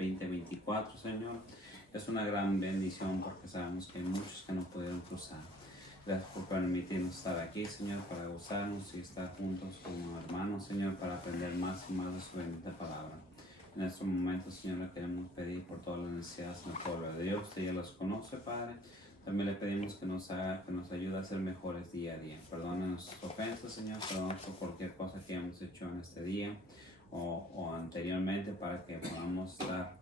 2024, Señor. Es una gran bendición porque sabemos que hay muchos que no pudieron cruzar. Gracias por permitirnos estar aquí, Señor, para gozarnos y estar juntos como hermanos, Señor, para aprender más y más de su bendita palabra. En estos momentos, Señor, le queremos pedir por todas las necesidades del pueblo de Dios. Usted ya los conoce, Padre. También le pedimos que nos ayude a ser mejores día a día. Perdona nuestras ofensas, Señor. Perdona por cualquier cosa que hayamos hecho en este día o anteriormente, para que podamos estar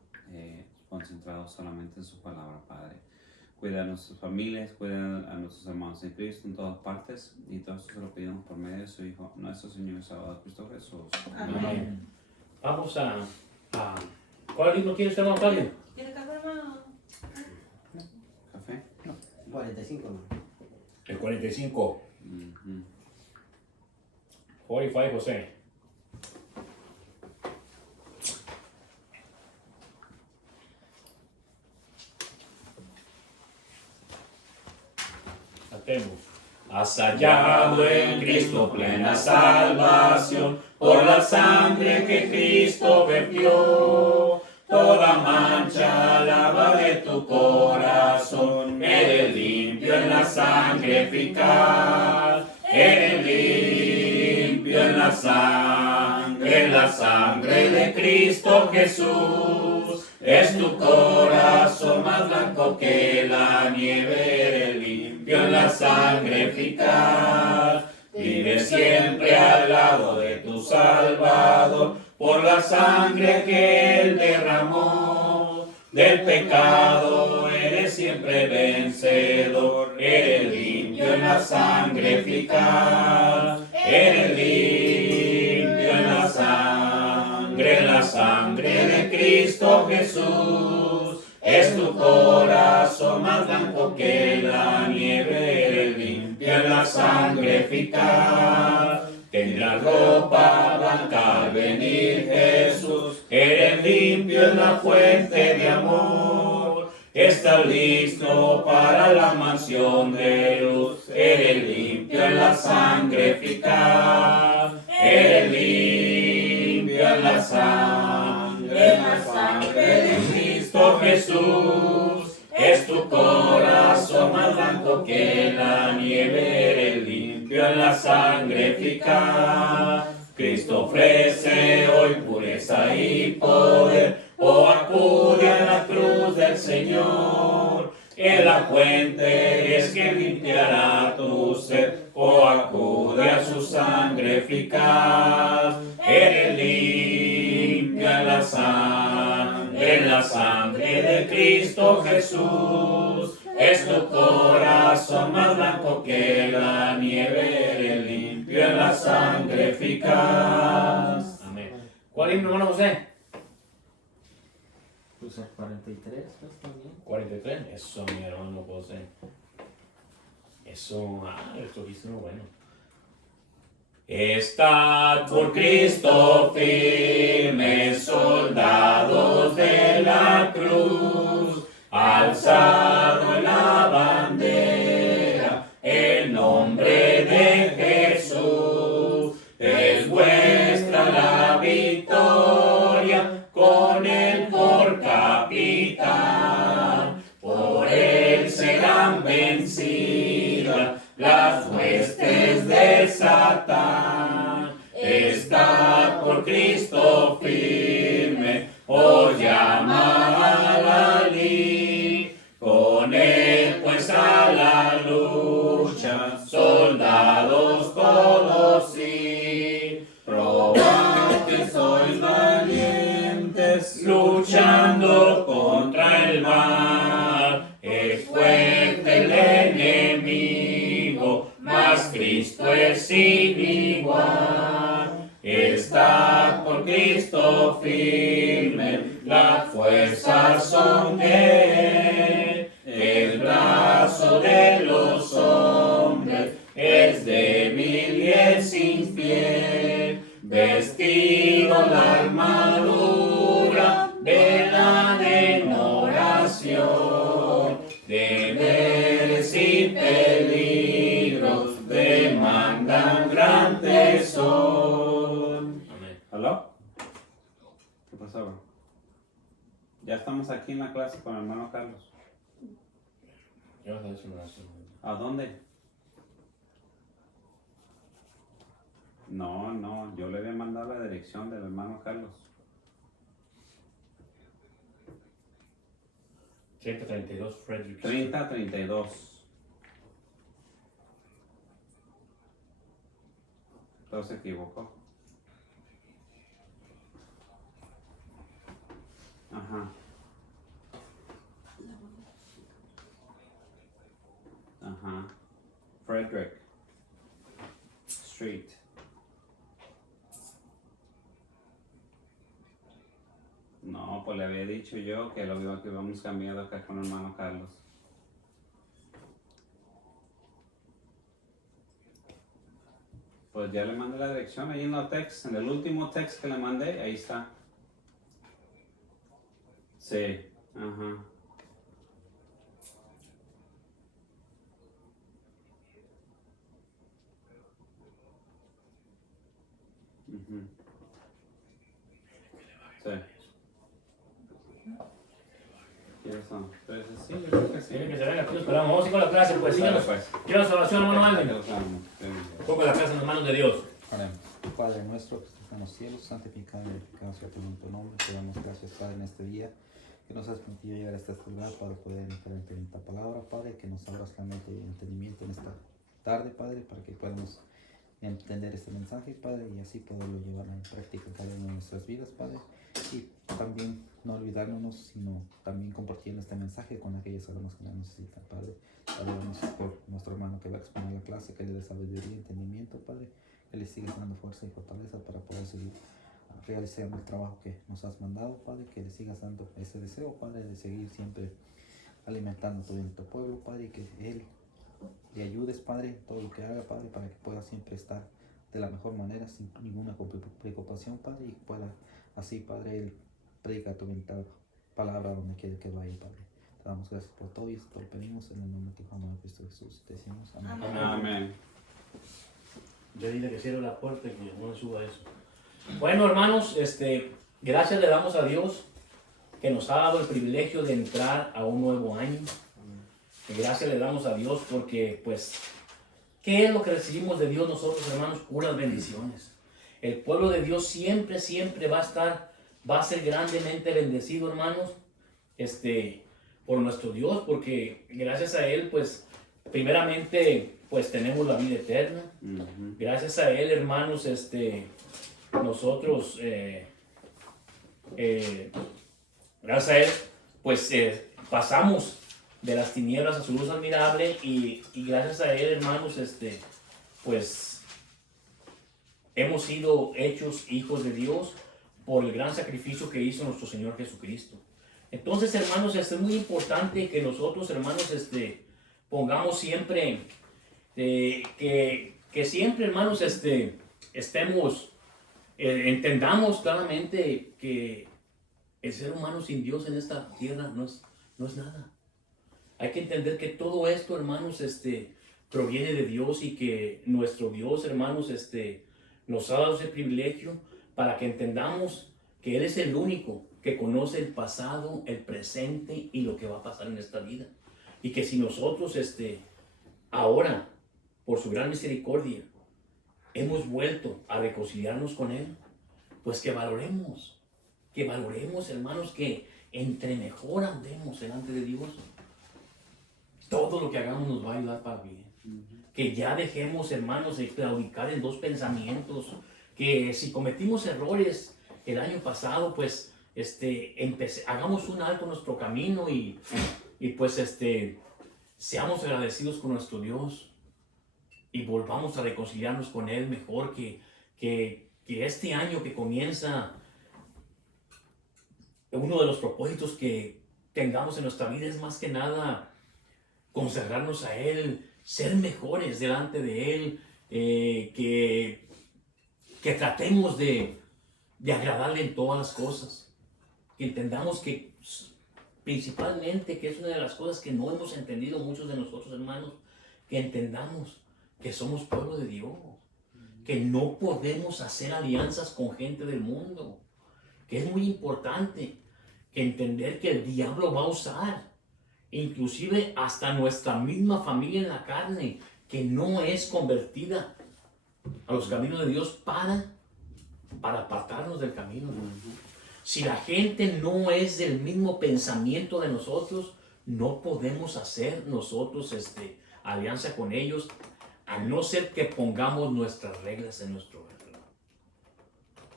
concentrados solamente en su palabra, Padre. Cuida a nuestras familias, cuida a nuestros hermanos en Cristo en todas partes, y todo esto se lo pedimos por medio de su Hijo, nuestro Señor y Salvador Cristo Jesús. Amén. Vamos a ¿cuál libro quieres, hermano Octavio? ¿Quiere café, hermano? ¿Café? 45, ¿no? El 45. 45, José. Hacemos. Has hallado en Cristo plena salvación, por la sangre que Cristo vertió. Toda mancha lava de tu corazón, eres limpio en la sangre eficaz. Eres limpio en la sangre de Cristo Jesús. Es tu corazón más blanco que la nieve, eres limpio en la sangre eficaz. Vive siempre al lado de tu Salvador, por la sangre que Él derramó. Del pecado eres siempre vencedor, eres limpio en la sangre eficaz. Eres limpio en la sangre de Cristo Jesús. Es tu corazón más blanco que la nieve, eres limpio en la sangre eficaz. Tendrás ropa blanca al venir Jesús, eres limpio en la fuente de amor. Estás listo para la mansión de luz, eres limpio en la sangre eficaz. Eres limpio en la sangre de Cristo Jesús. Es tu corazón más blanco que la nieve, eres limpio en la sangre eficaz. Cristo ofrece hoy pureza y poder, acude a la cruz del Señor. En la fuente es que limpiará tu sed, acude a su sangre eficaz. Eres limpio en la sangre de Cristo Jesús. Es tu corazón más blanco que la nieve, eres limpio en la sangre eficaz. Amén. ¿Cuál himno, hermano José? Puse 43, pues también. 43. Eso, mi hermano José. Eso, esto es bueno. Estad por Cristo firmes, soldados de la cruz, alzado en la bandera, el nombre de Jesús. Es vuestra la victoria, con él por capitán, por él serán vencidas las huestes de Satán. Estad por Cristo firme, os llama a la lid, con él pues a la lucha, soldados todos sí. Probad que sois valientes, luchando contra el mal. Es fuerte el enemigo, mas Cristo es sin igual. Está por Cristo firme, las fuerzas son de él. El brazo de los hombres es débil y es infiel. Vestido la armadura, velad en oración. Deberes y peligros demandan gran tesoro. Amén. ¿Aló? ¿Qué pasaba? Ya estamos aquí en la clase con el hermano Carlos. ¿Qué vas a decir, oración? ¿A dónde? No, yo le había mandado la dirección del hermano Carlos. 3032 Frederick. 3032. Entonces se equivocó. Ajá. Ajá. Frederick Street. No, pues le había dicho yo que lo que íbamos cambiando acá con el hermano Carlos. Pues ya le mandé la dirección ahí en el text, en el último text que le mandé, ahí está. Sí, ajá. Ujú. Sí. ¿Quiénes son? Entonces, sí, yo creo que sí. Tiene que se venga, pues esperamos. Vamos a ir con la clase, pues síganos. Pues. Lleva su oración, hermano Alvin. Que los amo. Un poco la clase en las manos de Dios. Oremos. Padre nuestro que estás en los cielos, santificado y edificado sea tu nombre. Te damos gracias, Padre, en este día que nos has permitido llegar hasta este lugar para poder entrar en esta palabra, Padre, que nos abras la mente y el entendimiento en esta tarde, Padre, para que podamos entender este mensaje, Padre, y así poderlo llevar en práctica en cada una de nuestras vidas, Padre, y también no olvidarnos, sino también compartiendo este mensaje con aquellas almas que lo necesitan, Padre. Hablamos por nuestro hermano que va a exponer la clase, que le dé sabiduría y entendimiento, Padre, que le sigas dando fuerza y fortaleza para poder seguir realizando el trabajo que nos has mandado, Padre, que le sigas dando ese deseo, Padre, de seguir siempre alimentando tu pueblo, Padre, y que Él le ayudes, Padre, en todo lo que haga, Padre, para que pueda siempre estar de la mejor manera, sin ninguna preocupación, Padre, y pueda así, Padre, Él predica tu bendita palabra donde quiera que vaya, Padre. Te damos gracias por todo y esto lo pedimos en el nombre de tu amado Cristo Jesús. Te decimos amén. Amén. Yo dile que cierre la puerta y que no le suba eso. Bueno, hermanos, gracias le damos a Dios que nos ha dado el privilegio de entrar a un nuevo año. Gracias le damos a Dios porque, pues, ¿qué es lo que recibimos de Dios nosotros, hermanos? Puras bendiciones. El pueblo de Dios siempre, siempre va a ser grandemente bendecido, hermanos, por nuestro Dios, porque gracias a Él, pues, primeramente, pues, tenemos la vida eterna. Ujú. Gracias a Él, hermanos, nosotros, gracias a Él, pues, pasamos de las tinieblas a su luz admirable y gracias a Él, hermanos, pues hemos sido hechos hijos de Dios por el gran sacrificio que hizo nuestro Señor Jesucristo. Entonces, hermanos, es muy importante que nosotros, hermanos, pongamos siempre, que siempre, hermanos, estemos, entendamos claramente que el ser humano sin Dios en esta tierra no es nada. Hay que entender que todo esto, hermanos, proviene de Dios y que nuestro Dios, hermanos, nos ha dado ese privilegio para que entendamos que Él es el único que conoce el pasado, el presente y lo que va a pasar en esta vida. Y que si nosotros, ahora, por su gran misericordia, hemos vuelto a reconciliarnos con Él, pues que valoremos, hermanos, que entre mejor andemos delante de Dios, todo lo que hagamos nos va a ayudar para bien. Que ya dejemos, hermanos, de claudicar en dos pensamientos. Que si cometimos errores el año pasado, pues hagamos un alto en nuestro camino y pues seamos agradecidos con nuestro Dios y volvamos a reconciliarnos con Él mejor. Que este año que comienza, uno de los propósitos que tengamos en nuestra vida es más que nada consagrarnos a Él, ser mejores delante de Él, que tratemos de agradarle en todas las cosas, que entendamos que principalmente, que es una de las cosas que no hemos entendido muchos de nosotros, hermanos, que entendamos que somos pueblo de Dios, que no podemos hacer alianzas con gente del mundo, que es muy importante entender que el diablo va a usar, inclusive hasta nuestra misma familia en la carne, que no es convertida a los caminos de Dios para apartarnos del camino. Si la gente no es del mismo pensamiento de nosotros, no podemos hacer nosotros alianza con ellos, a no ser que pongamos nuestras reglas en nuestro hogar.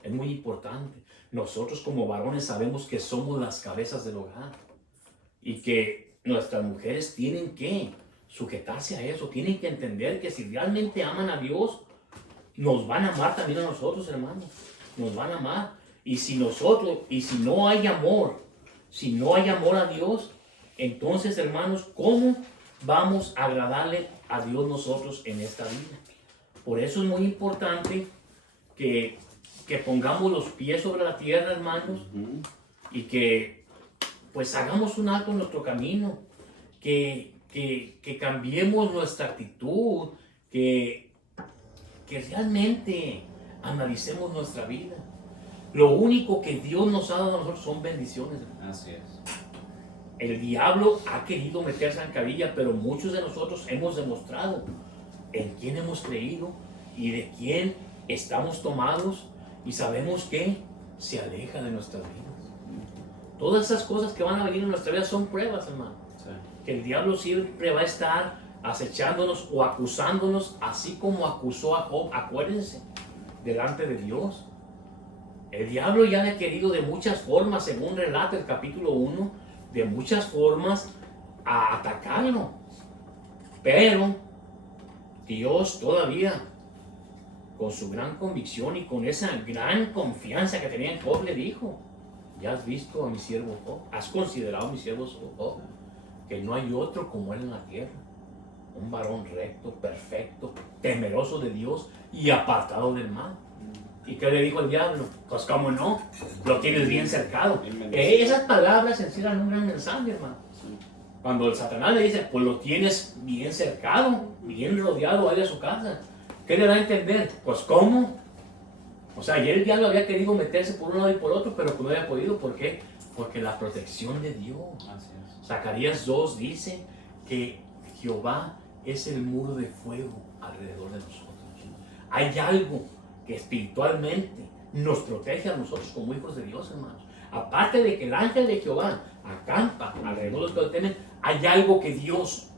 Es muy importante. Nosotros como varones sabemos que somos las cabezas del hogar y que nuestras mujeres tienen que sujetarse a eso, tienen que entender que si realmente aman a Dios, nos van a amar también a nosotros, hermanos. Nos van a amar. Y si no hay amor a Dios, entonces, hermanos, ¿cómo vamos a agradarle a Dios nosotros en esta vida? Por eso es muy importante que pongamos los pies sobre la tierra, hermanos, y que pues hagamos un alto en nuestro camino, que cambiemos nuestra actitud, que realmente analicemos nuestra vida. Lo único que Dios nos ha dado a nosotros son bendiciones. Así es. El diablo ha querido meter zancadilla, pero muchos de nosotros hemos demostrado en quién hemos creído y de quién estamos tomados, y sabemos que se aleja de nuestras vidas. Todas esas cosas que van a venir en nuestra vida son pruebas, hermano. Sí. Que el diablo siempre va a estar acechándonos o acusándonos, así como acusó a Job, acuérdense, delante de Dios. El diablo ya le ha querido de muchas formas, según relata el capítulo 1, de muchas formas a atacarlo. Pero Dios todavía, con su gran convicción y con esa gran confianza que tenía en Job, le dijo: ¿ya has visto a mi siervo Job? ¿Has considerado a mi siervo Job? Que no hay otro como él en la tierra. Un varón recto, perfecto, temeroso de Dios y apartado del mal. ¿Y qué le dijo el diablo? Pues cómo no, lo tienes bien cercado. Esas palabras encierran un gran mensaje, hermano. Cuando el Satanás le dice, pues lo tienes bien cercado, bien rodeado ahí de su casa, ¿qué le da a entender? Pues cómo. O sea, ayer el diablo había querido meterse por un lado y por otro, pero no había podido. ¿Por qué? Porque la protección de Dios. Así es. Zacarías 2 dice que Jehová es el muro de fuego alrededor de nosotros. Hay algo que espiritualmente nos protege a nosotros como hijos de Dios, hermanos. Aparte de que el ángel de Jehová acampa alrededor de los que lo temen, hay algo que Dios,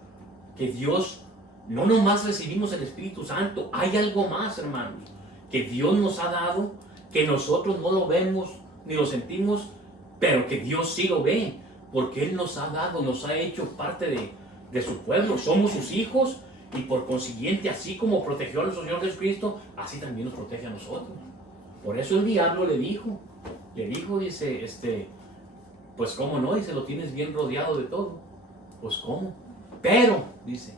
no nomás recibimos el Espíritu Santo, hay algo más, hermanos, que Dios nos ha dado, que nosotros no lo vemos ni lo sentimos, pero que Dios sí lo ve, porque Él nos ha dado, nos ha hecho parte de su pueblo, somos sus hijos. Y por consiguiente, así como protegió a nuestro Señor Jesucristo, así también nos protege a nosotros. Por eso el diablo le dijo, dice, pues cómo no, dice, lo tienes bien rodeado de todo. Pues cómo. Pero, dice,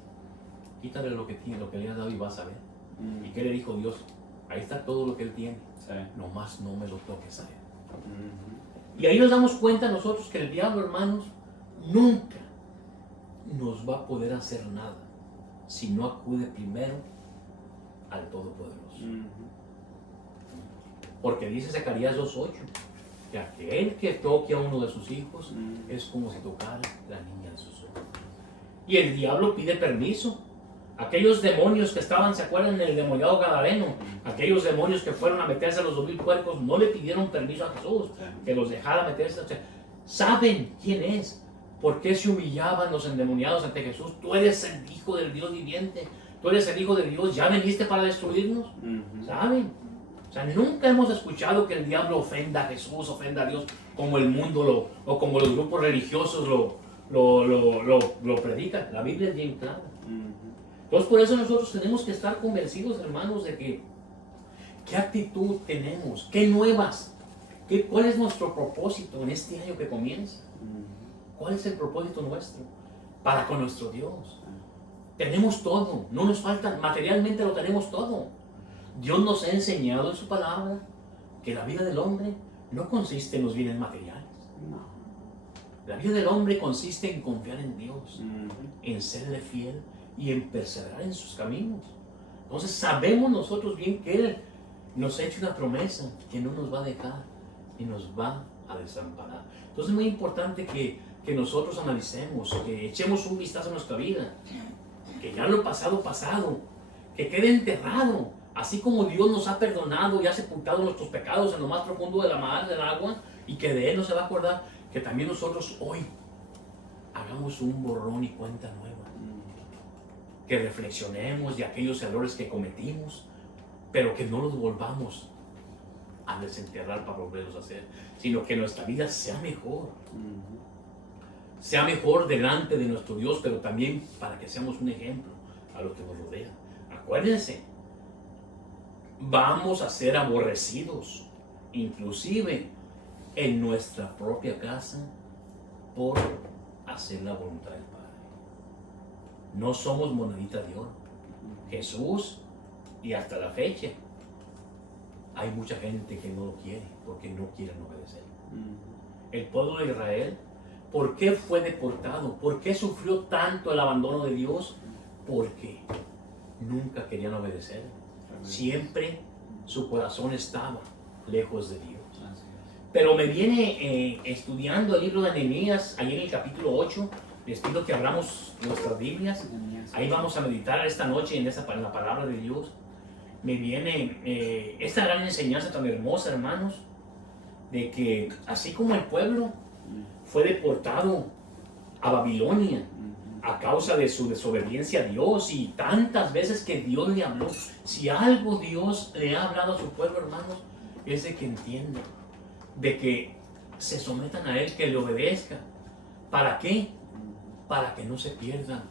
quítale lo que tiene, lo que le has dado y vas a ver. ¿Y qué le dijo Dios? Ahí está todo lo que él tiene. Sí. Nomás no me lo toques a él. Y ahí nos damos cuenta nosotros que el diablo, hermanos, nunca nos va a poder hacer nada si no acude primero al Todopoderoso. Porque dice Zacarías 2:8, que aquel que toque a uno de sus hijos es como si tocara la niña de sus ojos. Y el diablo pide permiso. Aquellos demonios que estaban, ¿se acuerdan del endemoniado gadareno? Aquellos demonios que fueron a meterse a los 2000 puercos no le pidieron permiso a Jesús que los dejara meterse. O sea, saben quién es. ¿Por qué se humillaban los endemoniados ante Jesús? Tú eres el Hijo del Dios viviente. Tú eres el Hijo de Dios. ¿Ya veniste para destruirnos? ¿Saben? O sea, nunca hemos escuchado que el diablo ofenda a Jesús, ofenda a Dios, como el mundo o como los grupos religiosos lo predican. La Biblia es bien clara. Entonces, por eso nosotros tenemos que estar convencidos, hermanos, de que qué actitud tenemos, qué nuevas, cuál es nuestro propósito en este año que comienza. ¿Cuál es el propósito nuestro para con nuestro Dios? Tenemos todo, no nos falta, materialmente lo tenemos todo. Dios nos ha enseñado en su palabra que la vida del hombre no consiste en los bienes materiales. No. La vida del hombre consiste en confiar en Dios, en serle fiel y en perseverar en sus caminos. Entonces sabemos nosotros bien que Él nos ha hecho una promesa que no nos va a dejar y nos va a desamparar. Entonces es muy importante que nosotros analicemos, que echemos un vistazo a nuestra vida, que ya lo pasado, que quede enterrado, así como Dios nos ha perdonado y ha sepultado nuestros pecados en lo más profundo de la mar, del agua, y que de Él no se va a acordar, que también nosotros hoy hagamos un borrón y cuenta nueva, que reflexionemos de aquellos errores que cometimos, pero que no los volvamos a desenterrar para volverlos a hacer, sino que nuestra vida sea mejor. Sea mejor delante de nuestro Dios, pero también para que seamos un ejemplo a los que nos rodean. Acuérdense, vamos a ser aborrecidos, inclusive en nuestra propia casa, por hacer la voluntad del Padre. No somos monedita de oro. Jesús, y hasta la fecha, hay mucha gente que no lo quiere, porque no quieren obedecer. El pueblo de Israel, ¿por qué fue deportado? ¿Por qué sufrió tanto el abandono de Dios? Porque nunca querían obedecer. Siempre su corazón estaba lejos de Dios. Pero me viene estudiando el libro de Nehemías, ahí en el capítulo 8. Les pido que abramos nuestras Biblias. Ahí vamos a meditar esta noche en la palabra de Dios. Me viene esta gran enseñanza tan hermosa, hermanos, de que así como el pueblo fue deportado a Babilonia a causa de su desobediencia a Dios y tantas veces que Dios le habló, si algo Dios le ha hablado a su pueblo, hermanos, es de que entiendan, de que se sometan a Él, que le obedezcan. ¿Para qué? Para que no se pierdan,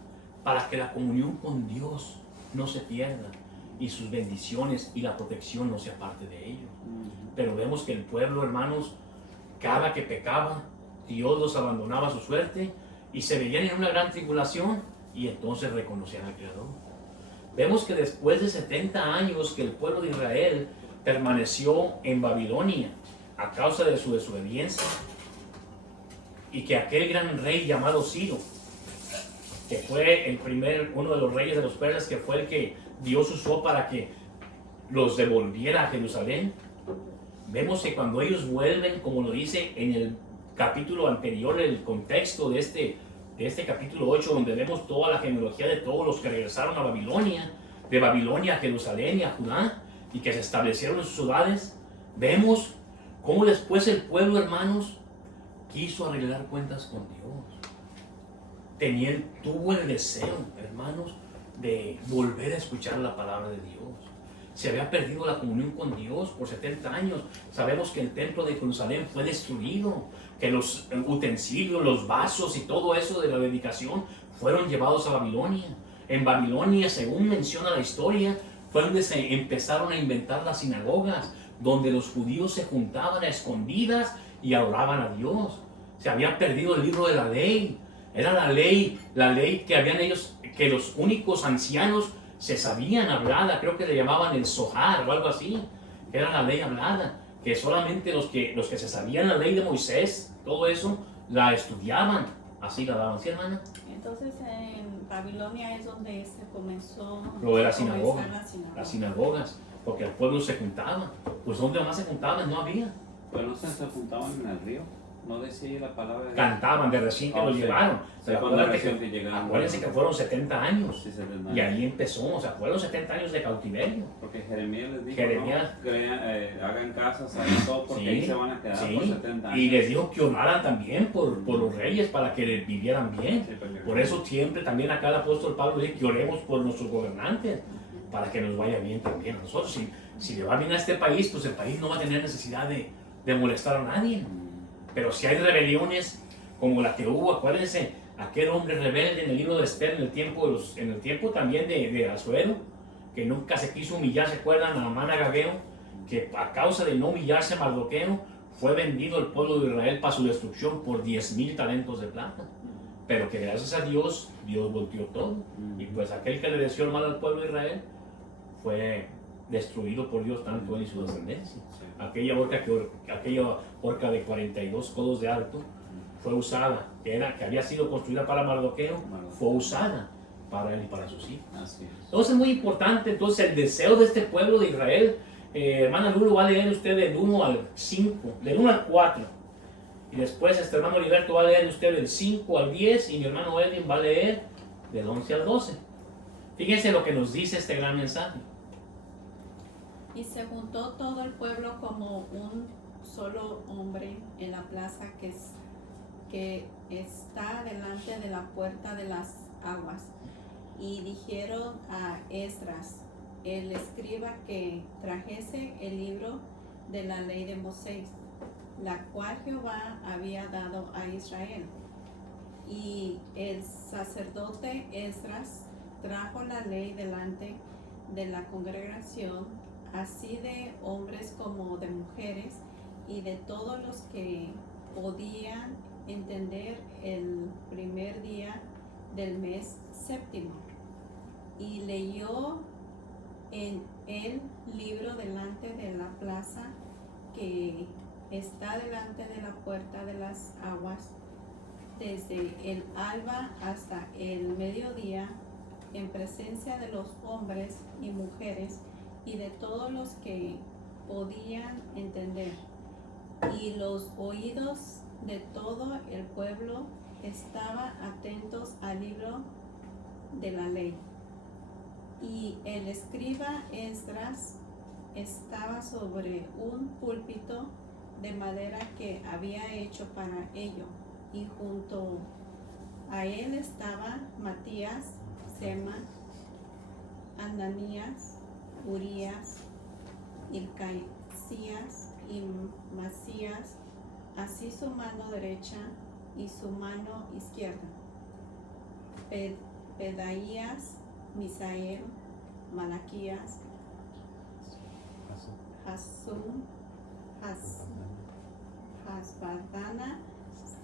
para que la comunión con Dios no se pierda y sus bendiciones y la protección no sea parte de ellos. Pero vemos que el pueblo, hermanos, cada que pecaba, Dios los abandonaba a su suerte y se veían en una gran tribulación y entonces reconocían al Creador. Vemos que después de 70 años que el pueblo de Israel permaneció en Babilonia a causa de su desobediencia, y que aquel gran rey llamado Ciro, que fue uno de los reyes de los persas, que fue el que Dios usó para que los devolviera a Jerusalén, vemos que cuando ellos vuelven, como lo dice en el capítulo anterior, el contexto de este capítulo 8, donde vemos toda la genealogía de todos los que regresaron a Babilonia, de Babilonia a Jerusalén y a Judá, y que se establecieron en sus ciudades, vemos cómo después el pueblo, hermanos, quiso arreglar cuentas con Dios. Tuvo el deseo, hermanos, de volver a escuchar la palabra de Dios. Se había perdido la comunión con Dios por 70 años. Sabemos que el templo de Jerusalén fue destruido, que los utensilios, los vasos y todo eso de la dedicación fueron llevados a Babilonia. En Babilonia, según menciona la historia, fue donde se empezaron a inventar las sinagogas, donde los judíos se juntaban a escondidas y adoraban a Dios. Se había perdido el libro de la ley. Era la ley que habían ellos, que los únicos ancianos se sabían hablada, creo que le llamaban el Zohar o algo así, que era la ley hablada, que solamente los que se sabían la ley de Moisés, todo eso, la estudiaban, así la daban. ¿Sí, hermana? Entonces en Babilonia es donde se comenzó lo de las sinagogas, las sinagogas, porque el pueblo se juntaba. Pues ¿dónde más se juntaban? No había. Pero no se juntaban en el río. No decía la palabra de Cantaban de recién que lo llevaron. Acuérdense que fueron 70 años. Sí, 70 y ahí empezó, o sea, fueron 70 años de cautiverio. Porque Jeremías les dijo, Jeremías, no, hagan casas, hagan todo, porque ahí se van a quedar por 70 años. Y les dijo que oraran también por los reyes para que vivieran bien. Sí, por eso siempre también acá el apóstol Pablo dice que oremos por nuestros gobernantes, para que nos vaya bien también a nosotros. Si le va bien a este país, pues el país no va a tener necesidad de molestar a nadie. Pero si hay rebeliones como la que hubo, acuérdense, aquel hombre rebelde en el libro de Esther, en el tiempo también de Asuero, que nunca se quiso humillar, ¿se acuerdan? A Amán Agageo, que a causa de no humillarse a Mardoqueo, fue vendido el pueblo de Israel para su destrucción por 10,000 talentos de plata. Pero que gracias a Dios, Dios volteó todo. Y pues aquel que le deseó el mal al pueblo de Israel fue destruido por Dios, tanto él y su descendencia. Aquella horca de 42 codos de alto fue usada, que había sido construida para Mardoqueo, fue usada para él y para sus hijos. Entonces es muy importante el deseo de este pueblo de Israel. Hermana Lulu, va a leer usted del 1 al 5, del 1 al 4, Y después este hermano Heriberto va a leer usted del 5 al 10 y mi hermano Edwin va a leer del 11 al 12. Fíjense lo que nos dice este gran mensaje. Y se juntó todo el pueblo como un solo hombre en la plaza que está delante de la puerta de las aguas. Y dijeron a Esdras, el escriba, que trajese el libro de la ley de Moisés, la cual Jehová había dado a Israel. Y el sacerdote Esdras trajo la ley delante de la congregación, así de hombres como de mujeres, y de todos los que podían entender el primer día del mes séptimo. Y leyó en el libro delante de la plaza que está delante de la puerta de las aguas, desde el alba hasta el mediodía, en presencia de los hombres y mujeres y de todos los que podían entender. Y los oídos de todo el pueblo estaban atentos al libro de la ley. Y el escriba Esdras estaba sobre un púlpito de madera que había hecho para ello, y junto a él estaban Matías, Sema, Ananías, Urías, Hilcaías y Masías, así su mano derecha y su mano izquierda. Pedaías, Misael, Malaquías, Hasum, Hasbadana,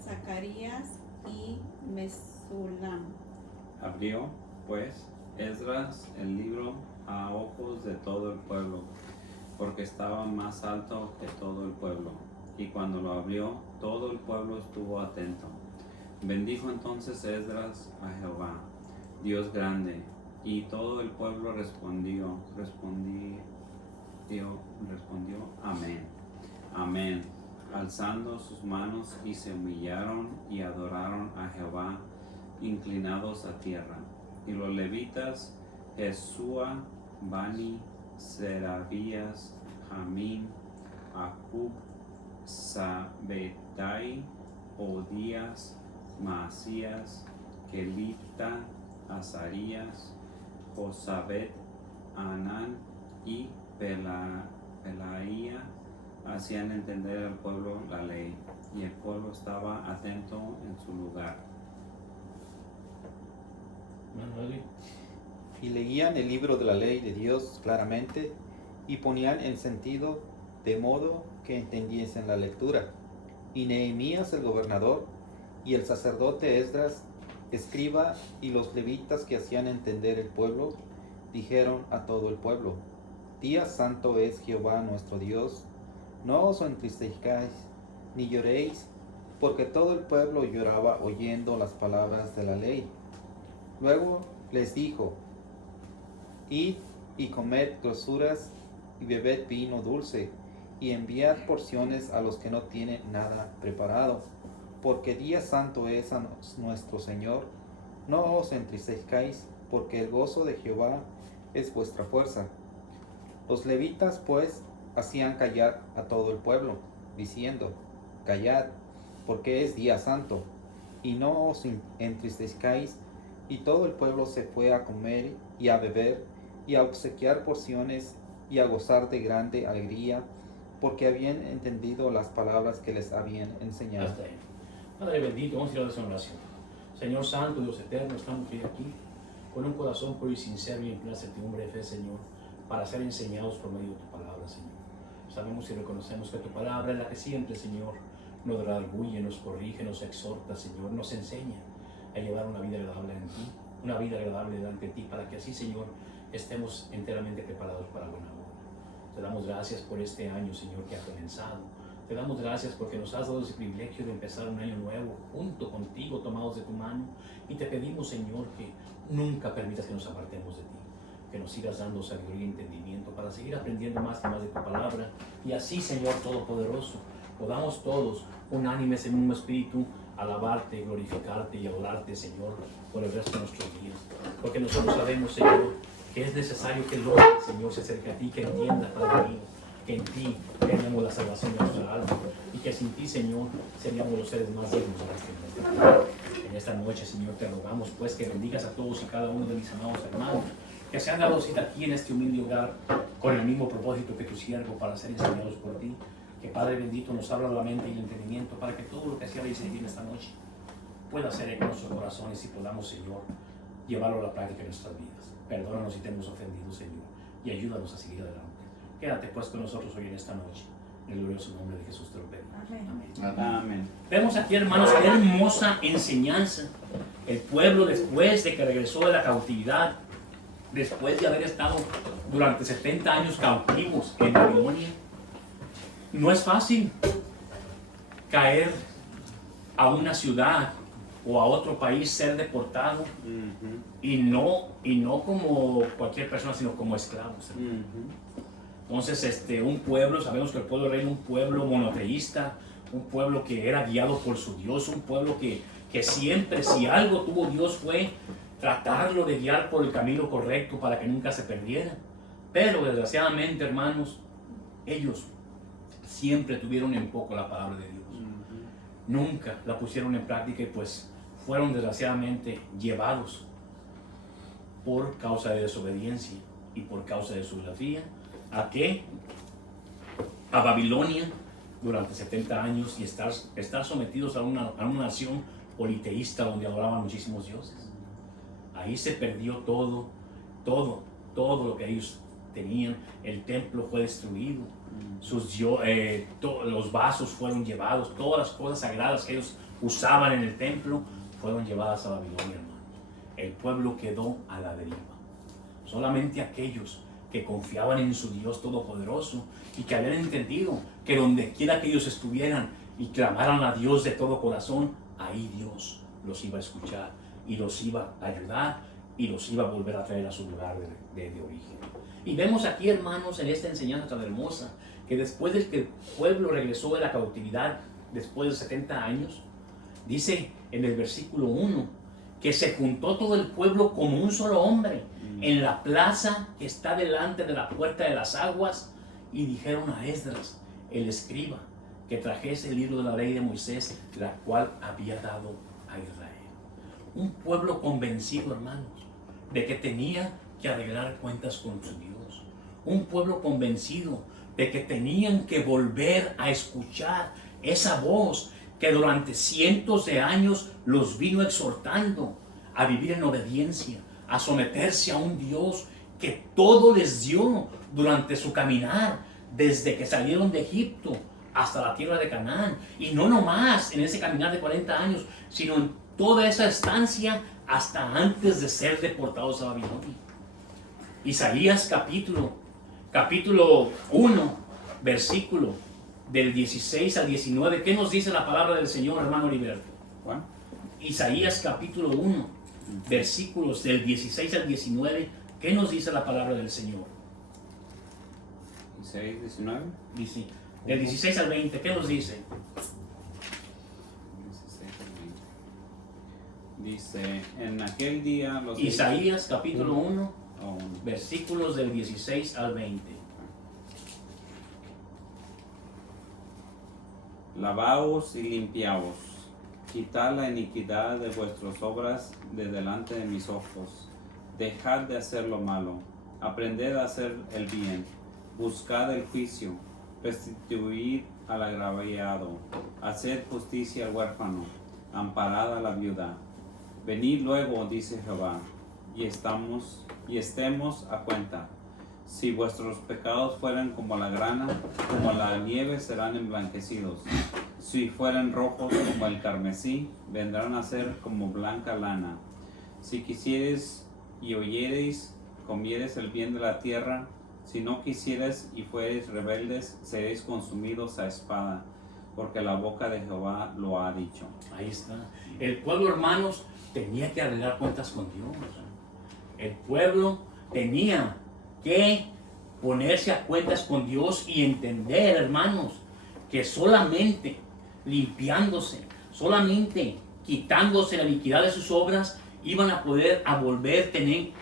Zacarías y Mesulam. Abrió, pues, Esdras el libro a ojos de todo el pueblo, porque estaba más alto que todo el pueblo. Y cuando lo abrió, todo el pueblo estuvo atento. Bendijo entonces Esdras a Jehová, Dios grande, y todo el pueblo respondió, amén, amén, alzando sus manos, y se humillaron y adoraron a Jehová, inclinados a tierra. Y los levitas, Jesúa, Bani, Serabías, Jamín, Acub, Sabedai, Odías, Maasías, Kelita, Azarías, Josabet, Anán y Pelaía hacían entender al pueblo la ley, y el pueblo estaba atento en su lugar. Y leían el libro de la ley de Dios claramente, y ponían en sentido de modo que entendiesen la lectura. Y Nehemías el gobernador, y el sacerdote Esdras, escriba, y los levitas que hacían entender el pueblo, dijeron a todo el pueblo: Día santo es Jehová nuestro Dios, no os entristezcáis ni lloréis, porque todo el pueblo lloraba oyendo las palabras de la ley. Luego les dijo: Id y comed grosuras y bebed vino dulce, y enviad porciones a los que no tienen nada preparado, porque día santo es a nuestro Señor. No os entristezcáis, porque el gozo de Jehová es vuestra fuerza. Los levitas pues hacían callar a todo el pueblo, diciendo: Callad, porque es día santo, y no os entristezcáis. Y todo el pueblo se fue a comer y a beber, y a obsequiar porciones, y a gozar de grande alegría, porque habían entendido las palabras que les habían enseñado. Hasta ahí. Padre bendito, vamos a ir a esa oración. Señor Santo, Dios eterno, estamos hoy aquí con un corazón puro y sincero y en plena certidumbre de fe, Señor, para ser enseñados por medio de tu palabra, Señor. Sabemos y reconocemos que tu palabra es la que siempre, Señor, nos redarguye, nos corrige, nos exhorta, Señor, nos enseña a llevar una vida agradable en ti, una vida agradable delante de ti, para que así, Señor, estemos enteramente preparados para buena obra. Te damos gracias por este año, Señor, que ha comenzado. Te damos gracias porque nos has dado ese privilegio de empezar un año nuevo junto contigo, tomados de tu mano. Y te pedimos, Señor, que nunca permitas que nos apartemos de ti, que nos sigas dando sabiduría y entendimiento para seguir aprendiendo más y más de tu palabra. Y así, Señor Todopoderoso, podamos todos, unánimes en un espíritu, alabarte, glorificarte y adorarte, Señor, por el resto de nuestros días. Porque nosotros sabemos, Señor, que es necesario que el hombre, Señor, se acerque a ti, que entienda, Padre mío, que en ti tenemos la salvación de nuestra alma y que sin ti, Señor, seríamos los seres más dignos de este mundo. En esta noche, Señor, te rogamos pues que bendigas a todos y cada uno de mis amados hermanos que se han dado cita aquí en este humilde hogar con el mismo propósito que tu siervo, para ser enseñados por ti. Que Padre bendito nos abra la mente y el entendimiento para que todo lo que se ha dicho en esta noche pueda ser en nuestros corazones y podamos, Señor, llevarlo a la práctica de nuestras vidas. Perdónanos si te hemos ofendido, Señor, y ayúdanos a seguir adelante. Quédate pues con nosotros hoy en esta noche. En el glorioso nombre de Jesús te lo pedimos. Amén. Amén. Vemos aquí, hermanos, qué hermosa enseñanza. El pueblo, después de que regresó de la cautividad, después de haber estado durante 70 años cautivos en Babilonia, no es fácil caer a una ciudad o a otro país, ser deportado, y no como cualquier persona, sino como esclavos. Entonces, un pueblo, sabemos que el pueblo reino, un pueblo monoteísta, un pueblo que era guiado por su Dios, un pueblo que siempre, si algo tuvo Dios, fue tratarlo de guiar por el camino correcto para que nunca se perdiera. Pero desgraciadamente, hermanos, ellos siempre tuvieron en poco la palabra de Dios. Nunca la pusieron en práctica y pues fueron desgraciadamente llevados por causa de desobediencia y por causa de su idolatría. ¿A qué? A Babilonia durante 70 años y estar sometidos a una nación politeísta donde adoraban muchísimos dioses. Ahí se perdió todo lo que ellos tenían. El templo fue destruido, los vasos fueron llevados, todas las cosas sagradas que ellos usaban en el templo fueron llevadas a Babilonia, hermanos. El pueblo quedó a la deriva. Solamente aquellos que confiaban en su Dios Todopoderoso y que habían entendido que donde quiera que ellos estuvieran y clamaran a Dios de todo corazón, ahí Dios los iba a escuchar y los iba a ayudar y los iba a volver a traer a su lugar de origen. Y vemos aquí, hermanos, en esta enseñanza tan hermosa, que después de que el pueblo regresó de la cautividad, después de 70 años, dice en el versículo 1, que se juntó todo el pueblo como un solo hombre en la plaza que está delante de la puerta de las aguas, y dijeron a Esdras, el escriba, que trajese el libro de la ley de Moisés, la cual había dado a Israel. Un pueblo convencido, hermanos, de que tenía que arreglar cuentas con su Dios. Un pueblo convencido de que tenían que volver a escuchar esa voz que durante cientos de años los vino exhortando a vivir en obediencia, a someterse a un Dios que todo les dio durante su caminar, desde que salieron de Egipto hasta la tierra de Canaán. Y no nomás en ese caminar de 40 años, sino en toda esa estancia hasta antes de ser deportados a Babilonia. Isaías capítulo 1, versículo del 16 al 19. ¿Qué nos dice la palabra del Señor, hermano Heriberto? ¿Cuál? Isaías capítulo 1, versículos del 16 al 19. ¿Qué nos dice la palabra del Señor? 16, 19. Dice, del 16 al 20, ¿qué nos dice? 16 al 20. Dice, en aquel día los... Isaías capítulo 1, Oh, versículos del 16 al 20. Lavaos y limpiaos, quitad la iniquidad de vuestras obras de delante de mis ojos. Dejad de hacer lo malo, aprended a hacer el bien, buscad el juicio, restituid al agraviado, haced justicia al huérfano, amparad a la viuda. Venid luego, dice Jehová, y estemos a cuenta. Si vuestros pecados fueran como la grana, como la nieve serán emblanquecidos. Si fueran rojos como el carmesí, vendrán a ser como blanca lana. Si quisieres y oyereis, comiereis el bien de la tierra. Si no quisiereis y fuereis rebeldes, seréis consumidos a espada, porque la boca de Jehová lo ha dicho. Ahí está. El pueblo, hermanos, tenía que arreglar cuentas con Dios. El pueblo tenía que ponerse a cuentas con Dios y entender, hermanos, que solamente limpiándose, solamente quitándose la iniquidad de sus obras, iban a poder a volver a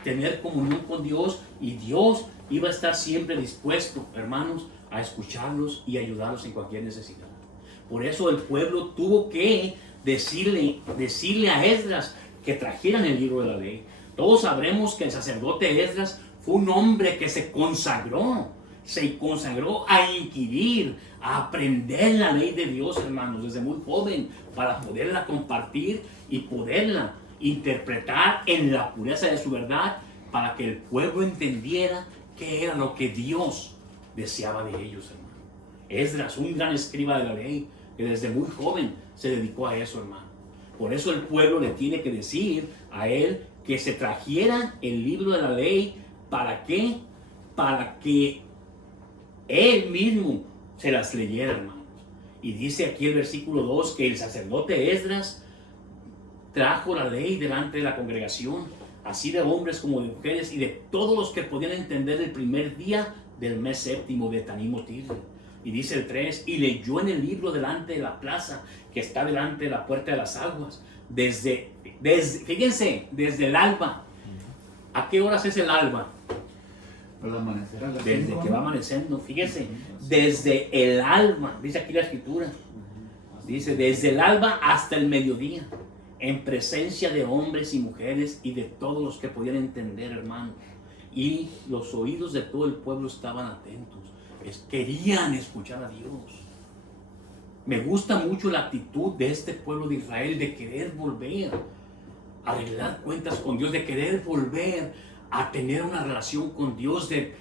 tener comunión con Dios, y Dios iba a estar siempre dispuesto, hermanos, a escucharlos y ayudarlos en cualquier necesidad. Por eso el pueblo tuvo que decirle a Esdras que trajeran el libro de la ley. Todos sabremos que el sacerdote Esdras fue un hombre que se consagró a inquirir, a aprender la ley de Dios, hermanos, desde muy joven, para poderla compartir y poderla interpretar en la pureza de su verdad, para que el pueblo entendiera qué era lo que Dios deseaba de ellos, hermano. Esdras, un gran escriba de la ley, que desde muy joven se dedicó a eso, hermano. Por eso el pueblo le tiene que decir a él que se trajera el libro de la ley. ¿Para qué? Para que él mismo se las leyera, hermanos. Y dice aquí el versículo 2 que el sacerdote Esdras trajo la ley delante de la congregación, así de hombres como de mujeres, y de todos los que podían entender el primer día del mes séptimo de Tanim Tir. Y dice el 3, y leyó en el libro delante de la plaza que está delante de la puerta de las aguas, fíjense, desde el alba. ¿A qué horas es el alba? Al amanecer a las Desde 5, que ¿no? va amaneciendo, fíjense, desde el alba, dice aquí la escritura, dice desde el alba hasta el mediodía, en presencia de hombres y mujeres y de todos los que podían entender, hermanos. Y los oídos de todo el pueblo estaban atentos, querían escuchar a Dios. Me gusta mucho la actitud de este pueblo de Israel de querer volver a arreglar cuentas con Dios, de querer volver a tener una relación con Dios, de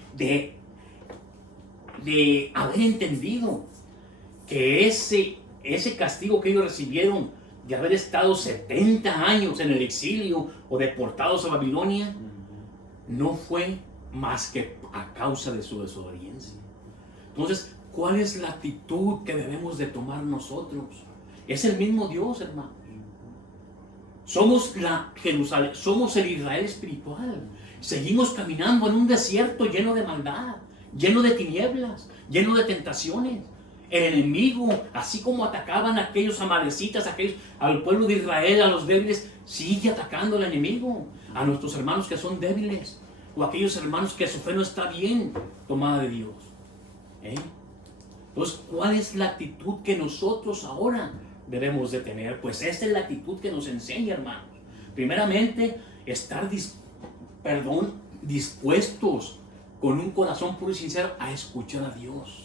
haber entendido que ese castigo que ellos recibieron de haber estado 70 años en el exilio o deportados a Babilonia no fue más que a causa de su desobediencia. Entonces, ¿cuál es la actitud que debemos de tomar nosotros? Es el mismo Dios, hermanos. Somos la Jerusalén, somos el Israel espiritual. Seguimos caminando en un desierto lleno de maldad, lleno de tinieblas, lleno de tentaciones. El enemigo, así como atacaban a aquellos amalecitas, al pueblo de Israel, a los débiles, sigue atacando al enemigo, a nuestros hermanos que son débiles, o a aquellos hermanos que su fe no está bien tomada de Dios. Entonces, ¿cuál es la actitud que nosotros ahora debemos de tener? Pues esta es la actitud que nos enseña, hermanos. Primeramente, estar dispuestos con un corazón puro y sincero a escuchar a Dios.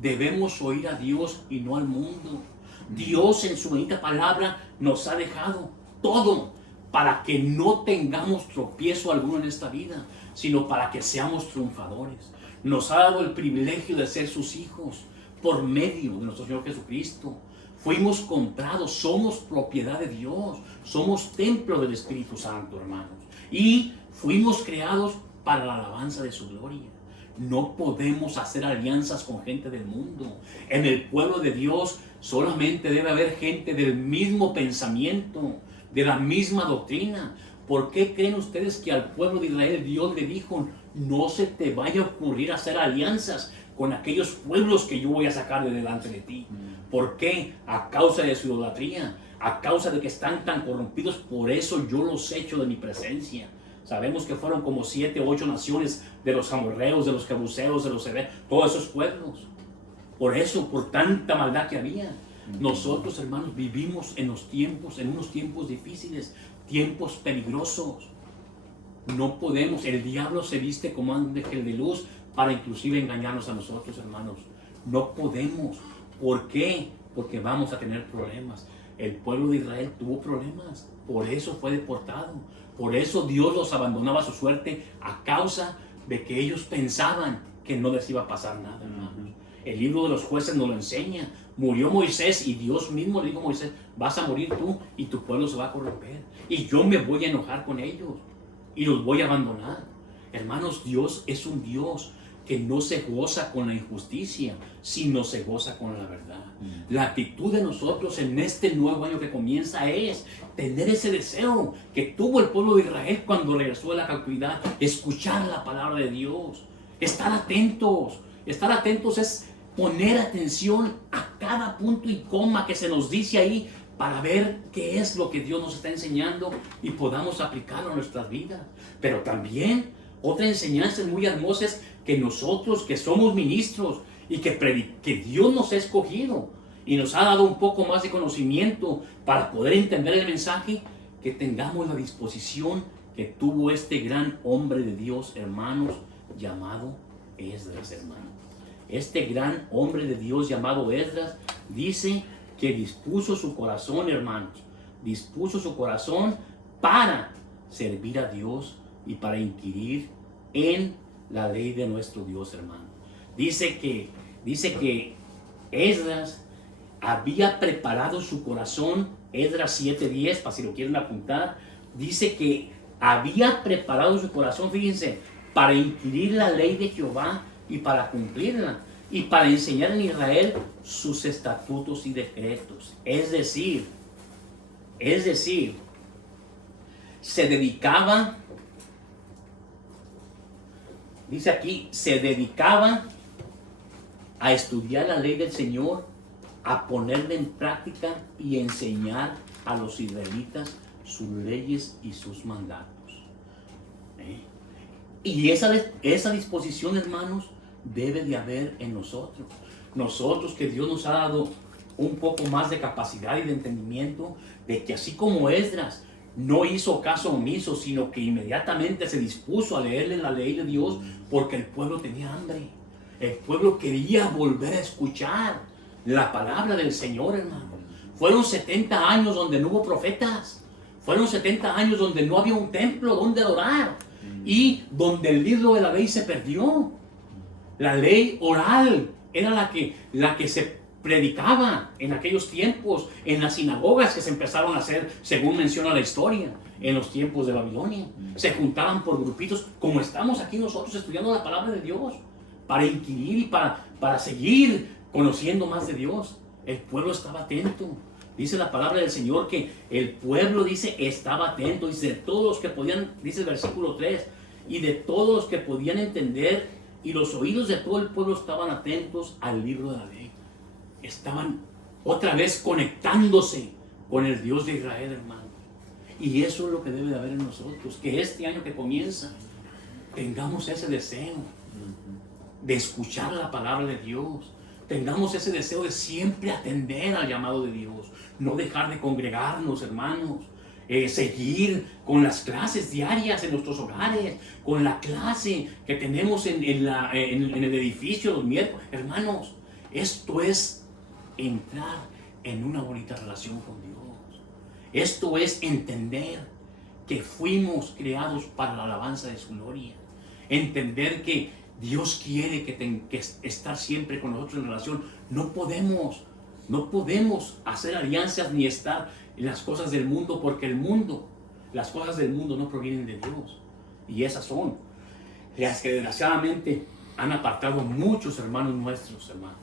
Debemos oír a Dios y no al mundo. Dios en su bendita palabra nos ha dejado todo para que no tengamos tropiezo alguno en esta vida, sino para que seamos triunfadores. Nos ha dado el privilegio de ser sus hijos por medio de nuestro Señor Jesucristo. Fuimos comprados, somos propiedad de Dios, somos templo del Espíritu Santo, hermanos. Y fuimos creados para la alabanza de su gloria. No podemos hacer alianzas con gente del mundo. En el pueblo de Dios solamente debe haber gente del mismo pensamiento, de la misma doctrina. ¿Por qué creen ustedes que al pueblo de Israel Dios le dijo: no se te vaya a ocurrir hacer alianzas con aquellos pueblos que yo voy a sacar de delante de ti? ¿Por qué? A causa de su idolatría, a causa de que están tan corrompidos. Por eso yo los echo de mi presencia. Sabemos que fueron como 7 o 8 naciones, de los amorreos, de los jebuseos, de los heveos, todos esos pueblos. Por eso, por tanta maldad que había. Nosotros, hermanos, vivimos en unos tiempos difíciles, tiempos peligrosos. No podemos, el diablo se viste como ángel de luz para inclusive engañarnos a nosotros, hermanos. No podemos. ¿Por qué? Porque vamos a tener problemas. El pueblo de Israel tuvo problemas, por eso fue deportado. Por eso Dios los abandonaba a su suerte, a causa de que ellos pensaban que no les iba a pasar nada, hermanos. El libro de los jueces nos lo enseña. Murió Moisés y Dios mismo le dijo a Moisés: vas a morir tú y tu pueblo se va a corromper. Y yo me voy a enojar con ellos y los voy a abandonar. Hermanos, Dios es un Dios que no se goza con la injusticia, sino se goza con la verdad. La actitud de nosotros en este nuevo año que comienza es tener ese deseo que tuvo el pueblo de Israel cuando regresó de la cautividad, escuchar la palabra de Dios, estar atentos. Estar atentos es poner atención a cada punto y coma que se nos dice ahí para ver qué es lo que Dios nos está enseñando y podamos aplicarlo a nuestras vidas. Pero también otra enseñanza muy hermosa es que nosotros que somos ministros y que Dios nos ha escogido y nos ha dado un poco más de conocimiento para poder entender el mensaje, que tengamos la disposición que tuvo este gran hombre de Dios, hermanos, llamado Esdras, hermanos. Este gran hombre de Dios llamado Esdras dice que dispuso su corazón, hermanos, dispuso su corazón para servir a Dios y para inquirir en la ley de nuestro Dios, hermano. Dice que Esdras había preparado su corazón, Esdras 7:10, para si lo quieren apuntar, dice que había preparado su corazón, fíjense, para inquirir la ley de Jehová y para cumplirla, y para enseñar en Israel sus estatutos y decretos. Es decir, se dedicaba, dice aquí, se dedicaba a estudiar la ley del Señor, a ponerla en práctica y enseñar a los israelitas sus leyes y sus mandatos. Y esa disposición, hermanos, debe de haber en nosotros. Nosotros que Dios nos ha dado un poco más de capacidad y de entendimiento, de que así como Esdras no hizo caso omiso, sino que inmediatamente se dispuso a leerle la ley de Dios porque el pueblo tenía hambre. El pueblo quería volver a escuchar la palabra del Señor, hermano. Fueron 70 años donde no hubo profetas. Fueron 70 años donde no había un templo donde adorar. Y donde el libro de la ley se perdió. La ley oral era la que se predicaba en aquellos tiempos, en las sinagogas que se empezaron a hacer, según menciona la historia, en los tiempos de Babilonia. Se juntaban por grupitos, como estamos aquí nosotros estudiando la palabra de Dios, para inquirir y para seguir conociendo más de Dios. El pueblo estaba atento. Dice la palabra del Señor que el pueblo, dice, estaba atento. Dice, de todos los que podían, dice el versículo 3, y de todos los que podían entender, y los oídos de todo el pueblo estaban atentos al libro de la ley. Estaban otra vez conectándose con el Dios de Israel, hermano. Y eso es lo que debe de haber en nosotros, que este año que comienza tengamos ese deseo de escuchar la palabra de Dios. Tengamos ese deseo de siempre atender al llamado de Dios. No dejar de congregarnos, hermanos. Seguir con las clases diarias en nuestros hogares, con la clase que tenemos en el edificio los miércoles. Hermanos, esto es entrar en una bonita relación con Dios. Esto es entender que fuimos creados para la alabanza de su gloria. Entender que Dios quiere que estar siempre con nosotros en relación. No podemos hacer alianzas ni estar en las cosas del mundo, porque las cosas del mundo no provienen de Dios. Y esas son las que desgraciadamente han apartado muchos hermanos nuestros, hermanos,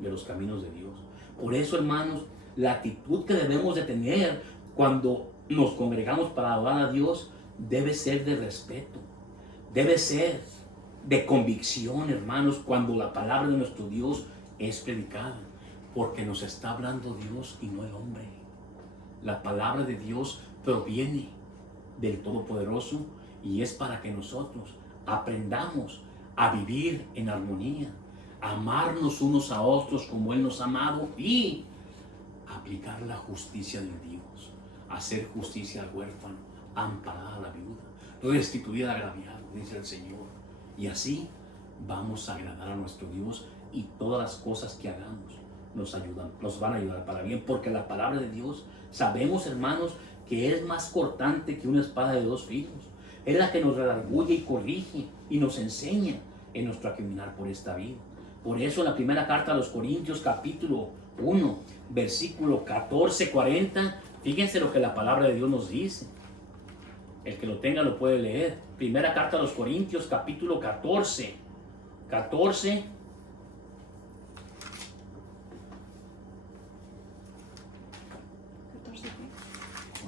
de los caminos de Dios. Por eso, hermanos, la actitud que debemos de tener cuando nos congregamos para adorar a Dios debe ser de respeto, debe ser de convicción, hermanos, cuando la palabra de nuestro Dios es predicada, porque nos está hablando Dios y no el hombre. La palabra de Dios proviene del Todopoderoso y es para que nosotros aprendamos a vivir en armonía, a amarnos unos a otros como Él nos ha amado y aplicar la justicia de Dios, hacer justicia al huérfano, amparar a la viuda, restituir al agraviado, dice el Señor. Y así vamos a agradar a nuestro Dios y todas las cosas que hagamos nos van a ayudar para bien, porque la palabra de Dios, sabemos, hermanos, que es más cortante que una espada de dos filos. Es la que nos redarguye y corrige y nos enseña en nuestro caminar por esta vida. Por eso la primera carta a los Corintios, capítulo 1, versículo 14-40, fíjense lo que la palabra de Dios nos dice. El que lo tenga lo puede leer. Primera carta a los Corintios, capítulo 14.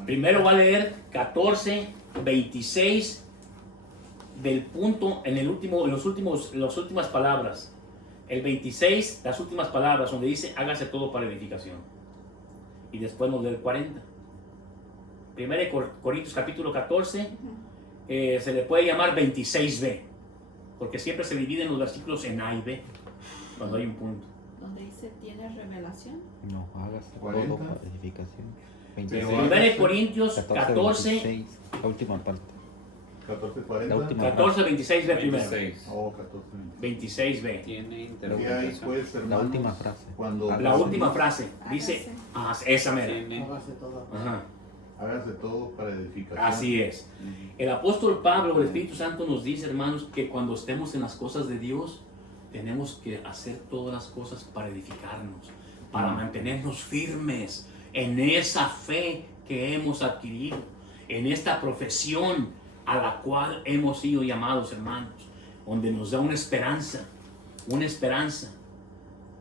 Primero va a leer 14, 26 del punto, en las últimas palabras. el 26, las últimas palabras, donde dice, hágase todo para edificación. Y después nos lee el 40. 1 Corintios capítulo 14, se le puede llamar 26b, porque siempre se dividen los versículos en A y B, cuando hay un punto. Donde dice, ¿tienes revelación? No, hágase 40. todo para edificación. Pero 1 Corintios 14, 14, 26, la última parte. 14:40. La última. 14, 26b primero. 26. Oh, 14. 26b. Tiene Y ahí interpretación. pues, La hermanos, última frase. Cuando La última frase dice, esa mera. Tiene. Ajá. hágase todo para edificación. Así es. El apóstol Pablo, el Espíritu Santo nos dice, hermanos, que cuando estemos en las cosas de Dios, tenemos que hacer todas las cosas para edificarnos, para mantenernos firmes en esa fe que hemos adquirido, en esta profesión a la cual hemos sido llamados, hermanos, donde nos da una esperanza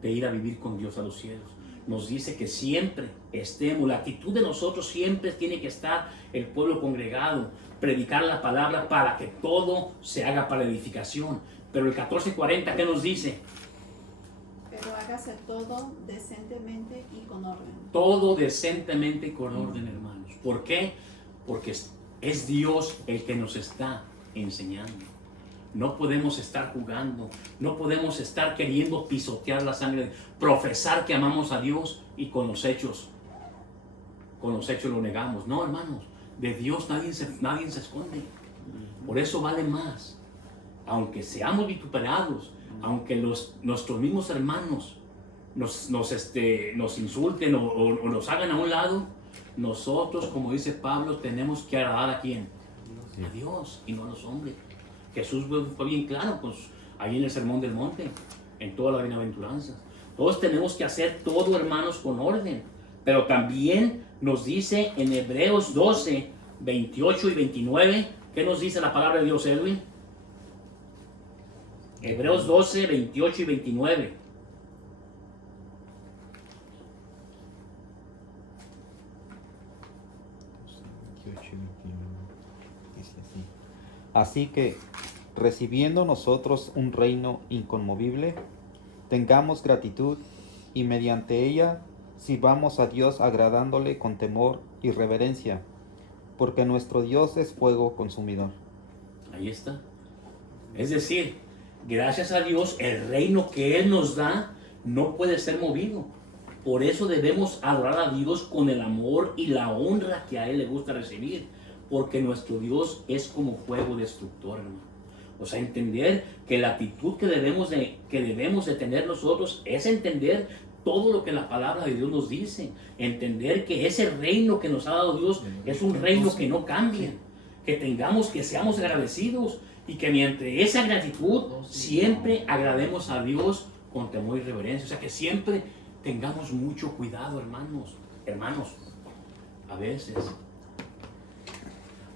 de ir a vivir con Dios a los cielos. Nos dice que siempre estemos, la actitud de nosotros siempre tiene que estar el pueblo congregado, predicar la palabra para que todo se haga para edificación. Pero el 14:40, ¿qué nos dice? Pero hágase todo decentemente y con orden. Todo decentemente y con orden, hermanos. ¿Por qué? Porque es Dios el que nos está enseñando. No podemos estar jugando, no podemos estar queriendo pisotear la sangre, profesar que amamos a Dios y con los hechos lo negamos. No, hermanos, de Dios nadie se esconde. Por eso vale más. Aunque seamos vituperados, aunque nuestros mismos hermanos nos insulten o nos hagan a un lado, nosotros, como dice Pablo, tenemos que agradar ¿a quién? A Dios y no a los hombres. Jesús fue bien claro ahí en el Sermón del Monte, en todas las bienaventuranzas. Todos tenemos que hacer todo, hermanos, con orden. Pero también nos dice en Hebreos 12, 28 y 29, ¿qué nos dice la palabra de Dios, Edwin? Hebreos 12, 28 y 29. Dice así que, recibiendo nosotros un reino inconmovible, tengamos gratitud y mediante ella sirvamos a Dios agradándole con temor y reverencia, porque nuestro Dios es fuego consumidor. Ahí está. Es decir, gracias a Dios, el reino que Él nos da no puede ser movido. Por eso debemos adorar a Dios con el amor y la honra que a Él le gusta recibir, porque nuestro Dios es como fuego destructor, hermano. O sea, entender que la actitud que debemos de tener nosotros es entender todo lo que la palabra de Dios nos dice. Entender que ese reino que nos ha dado Dios es un reino que no cambia. Que seamos agradecidos y que mediante esa gratitud siempre agrademos a Dios con temor y reverencia. O sea, que siempre tengamos mucho cuidado, hermanos. Hermanos, a veces,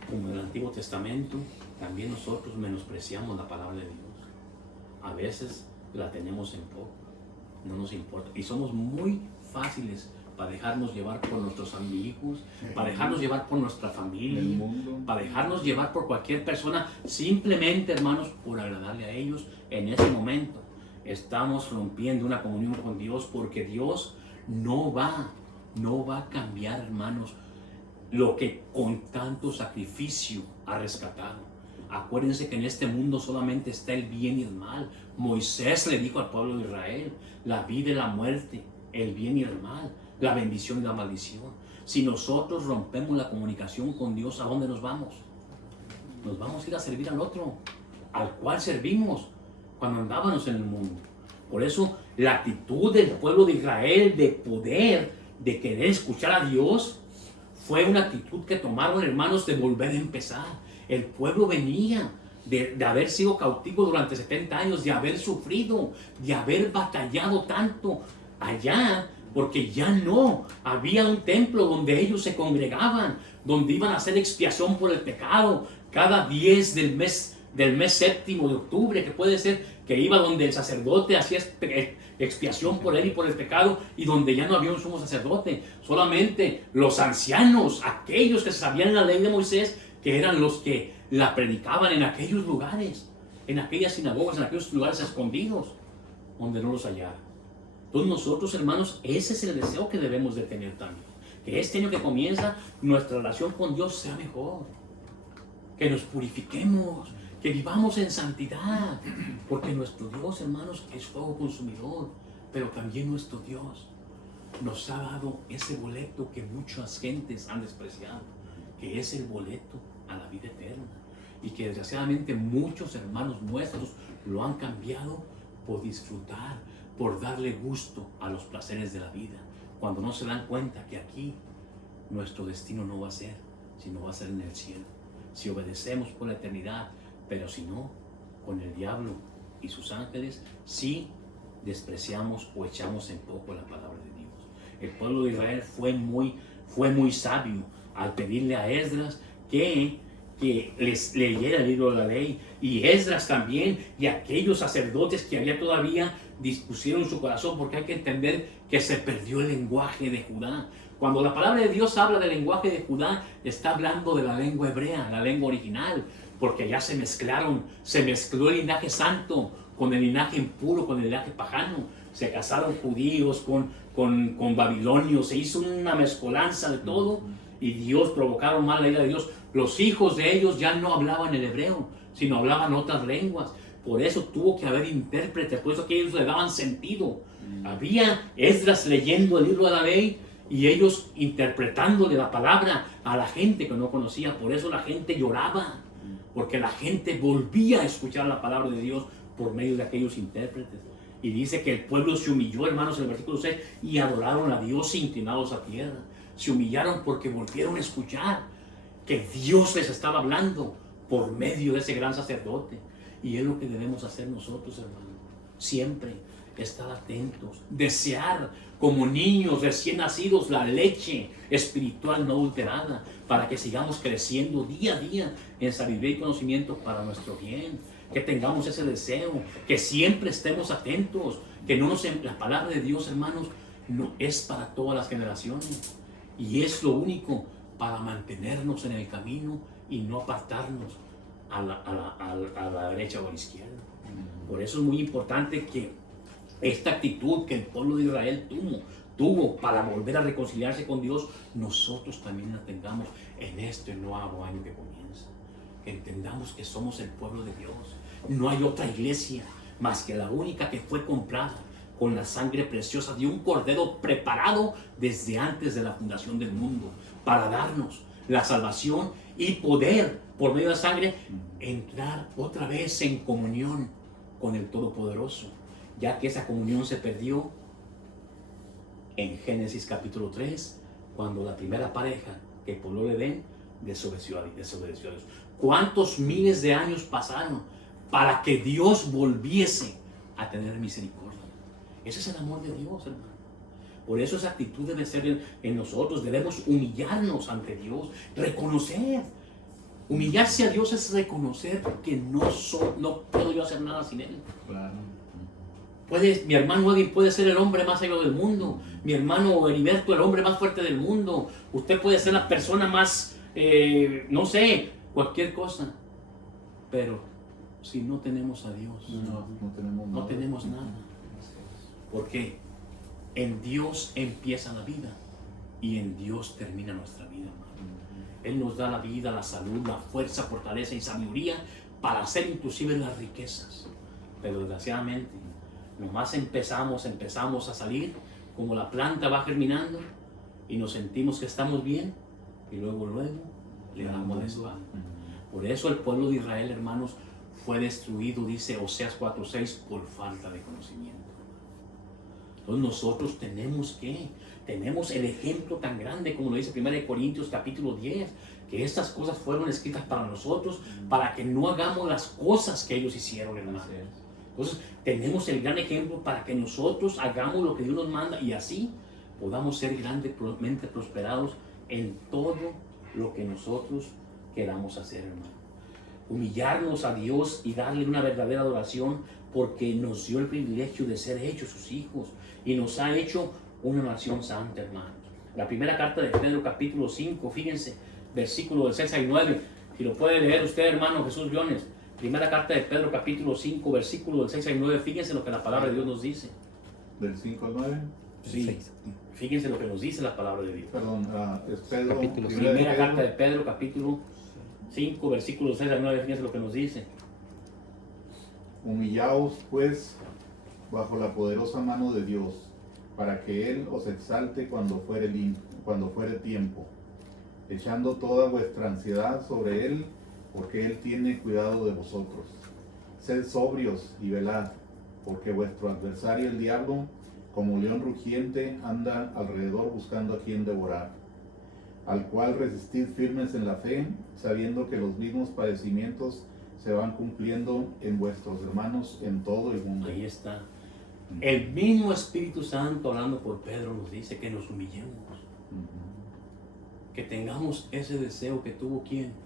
como en el Antiguo Testamento, también nosotros menospreciamos la palabra de Dios. A veces la tenemos en poco, no nos importa. Y somos muy fáciles para dejarnos llevar por nuestros amigos, para dejarnos llevar por nuestra familia, El mundo. para dejarnos llevar por cualquier persona, simplemente, hermanos, por agradarle a ellos en ese momento. Estamos rompiendo una comunión con Dios, porque Dios no va a cambiar, hermanos, lo que con tanto sacrificio ha rescatado. Acuérdense que en este mundo solamente está el bien y el mal. Moisés le dijo al pueblo de Israel: la vida y la muerte, el bien y el mal, la bendición y la maldición. Si nosotros rompemos la comunicación con Dios, ¿a dónde nos vamos? Nos vamos a ir a servir al otro, al cual servimos cuando andábamos en el mundo. Por eso la actitud del pueblo de Israel de querer escuchar a Dios, fue una actitud que tomaron, hermanos, de volver a empezar. El pueblo venía de haber sido cautivo durante 70 años, de haber sufrido, de haber batallado tanto allá, porque ya no había un templo donde ellos se congregaban, donde iban a hacer expiación por el pecado cada 10 del mes séptimo de octubre, que puede ser que iba donde el sacerdote hacía expiación por él y por el pecado, y donde ya no había un sumo sacerdote, solamente los ancianos, aquellos que sabían la ley de Moisés, que eran los que la predicaban en aquellos lugares, en aquellas sinagogas, en aquellos lugares escondidos. donde no los hallara. Entonces nosotros, hermanos, ese es el deseo que debemos de tener también. Que este año que comienza, nuestra relación con Dios sea mejor. Que nos purifiquemos, que vivamos en santidad. Porque nuestro Dios, hermanos, es fuego consumidor. Pero también nuestro Dios nos ha dado ese boleto que muchas gentes han despreciado. Que es el boleto a la vida eterna. Y que desgraciadamente muchos hermanos nuestros lo han cambiado por disfrutar, por darle gusto a los placeres de la vida, cuando no se dan cuenta que aquí nuestro destino no va a ser, sino va a ser en el cielo. Si obedecemos por la eternidad, pero si no, con el diablo y sus ángeles, si despreciamos o echamos en poco la palabra de Dios. El pueblo de Israel fue muy sabio al pedirle a Esdras que les leyera el libro de la ley, y Esdras también, y aquellos sacerdotes que había todavía dispusieron su corazón, porque hay que entender que se perdió el lenguaje de Judá. Cuando la palabra de Dios habla del lenguaje de Judá, está hablando de la lengua hebrea, la lengua original, porque ya se mezcló el linaje santo con el linaje impuro, con el linaje pagano. Se casaron judíos con babilonios, se hizo una mezcolanza de todo, y Dios provocaron mal la ira de Dios. Los hijos de ellos ya no hablaban el hebreo, sino hablaban otras lenguas. Por eso tuvo que haber intérpretes, por eso que ellos le daban sentido. Había Esdras leyendo el libro de la ley y ellos interpretándole la palabra a la gente que no conocía. Por eso la gente lloraba, porque la gente volvía a escuchar la palabra de Dios por medio de aquellos intérpretes. Y dice que el pueblo se humilló, hermanos, en el versículo 6, y adoraron a Dios inclinados a tierra. Se humillaron porque volvieron a escuchar que Dios les estaba hablando por medio de ese gran sacerdote. Y es lo que debemos hacer nosotros, hermanos. Siempre estar atentos, desear como niños recién nacidos la leche espiritual no adulterada, para que sigamos creciendo día a día en sabiduría y conocimiento para nuestro bien. Que tengamos ese deseo, que siempre estemos atentos, que no nos... La palabra de Dios, hermanos, no es para todas las generaciones, y es lo único para mantenernos en el camino y no apartarnos a la derecha o a la izquierda. Por eso es muy importante que esta actitud que el pueblo de Israel tuvo para volver a reconciliarse con Dios, nosotros también la tengamos en este nuevo año que comienza. Que entendamos que somos el pueblo de Dios. No hay otra iglesia más que la única que fue comprada con la sangre preciosa de un cordero preparado desde antes de la fundación del mundo, para darnos la salvación y poder, por medio de la sangre, entrar otra vez en comunión con el Todopoderoso, ya que esa comunión se perdió en Génesis capítulo 3, cuando la primera pareja que pobló el Edén desobedeció a Dios. ¿Cuántos miles de años pasaron para que Dios volviese a tener misericordia? Ese es el amor de Dios, hermano. Por eso esa actitud debe ser en nosotros. Debemos humillarnos ante Dios, reconocer. Humillarse a Dios es reconocer que no puedo yo hacer nada sin Él. Claro. Mi hermano Edwin puede ser el hombre más sabio del mundo. Mi hermano Heriberto, el hombre más fuerte del mundo. Usted puede ser la persona más, no sé, cualquier cosa. Pero si no tenemos a Dios, no tenemos nada. Porque en Dios empieza la vida y en Dios termina nuestra vida, hermano. Él nos da la vida, la salud, la fuerza, fortaleza y sabiduría para hacer inclusive las riquezas. Pero desgraciadamente, nomás empezamos a salir, como la planta va germinando y nos sentimos que estamos bien y luego le damos la espalda. Por eso el pueblo de Israel, hermanos, fue destruido, dice Oseas 4:6, por falta de conocimiento. Entonces nosotros tenemos el ejemplo tan grande, como lo dice 1 Corintios capítulo 10, que estas cosas fueron escritas para nosotros, para que no hagamos las cosas que ellos hicieron, hermanos. Entonces tenemos el gran ejemplo para que nosotros hagamos lo que Dios nos manda, y así podamos ser grandemente prosperados en todo lo que nosotros queramos hacer, hermano. Humillarnos a Dios y darle una verdadera adoración, porque nos dio el privilegio de ser hechos sus hijos y nos ha hecho una nación santa, hermano. La primera carta de Pedro capítulo 5, fíjense, versículo del 6 al 9, si lo puede leer usted, hermano Jesús Briones. Primera carta de Pedro, capítulo 5, versículo del 6 al 9. Fíjense lo que la palabra de Dios nos dice. Del 5 al 9. Sí, Seis. fíjense lo que nos dice la palabra de Dios. Perdón, es Pedro. Capítulo primera de Primera Pedro. carta de Pedro, capítulo 5, versículo 6 al 9. Fíjense lo que nos dice. Humillaos, pues, bajo la poderosa mano de Dios, para que Él os exalte cuando fuere tiempo, echando toda vuestra ansiedad sobre Él, porque Él tiene cuidado de vosotros. Sed sobrios y velad, porque vuestro adversario el diablo, como león rugiente, anda alrededor buscando a quien devorar, al cual resistid firmes en la fe, sabiendo que los mismos padecimientos se van cumpliendo en vuestros hermanos en todo el mundo. Ahí está. El mismo Espíritu Santo, hablando por Pedro, nos dice que nos humillemos. Que tengamos ese deseo que tuvo ¿quién?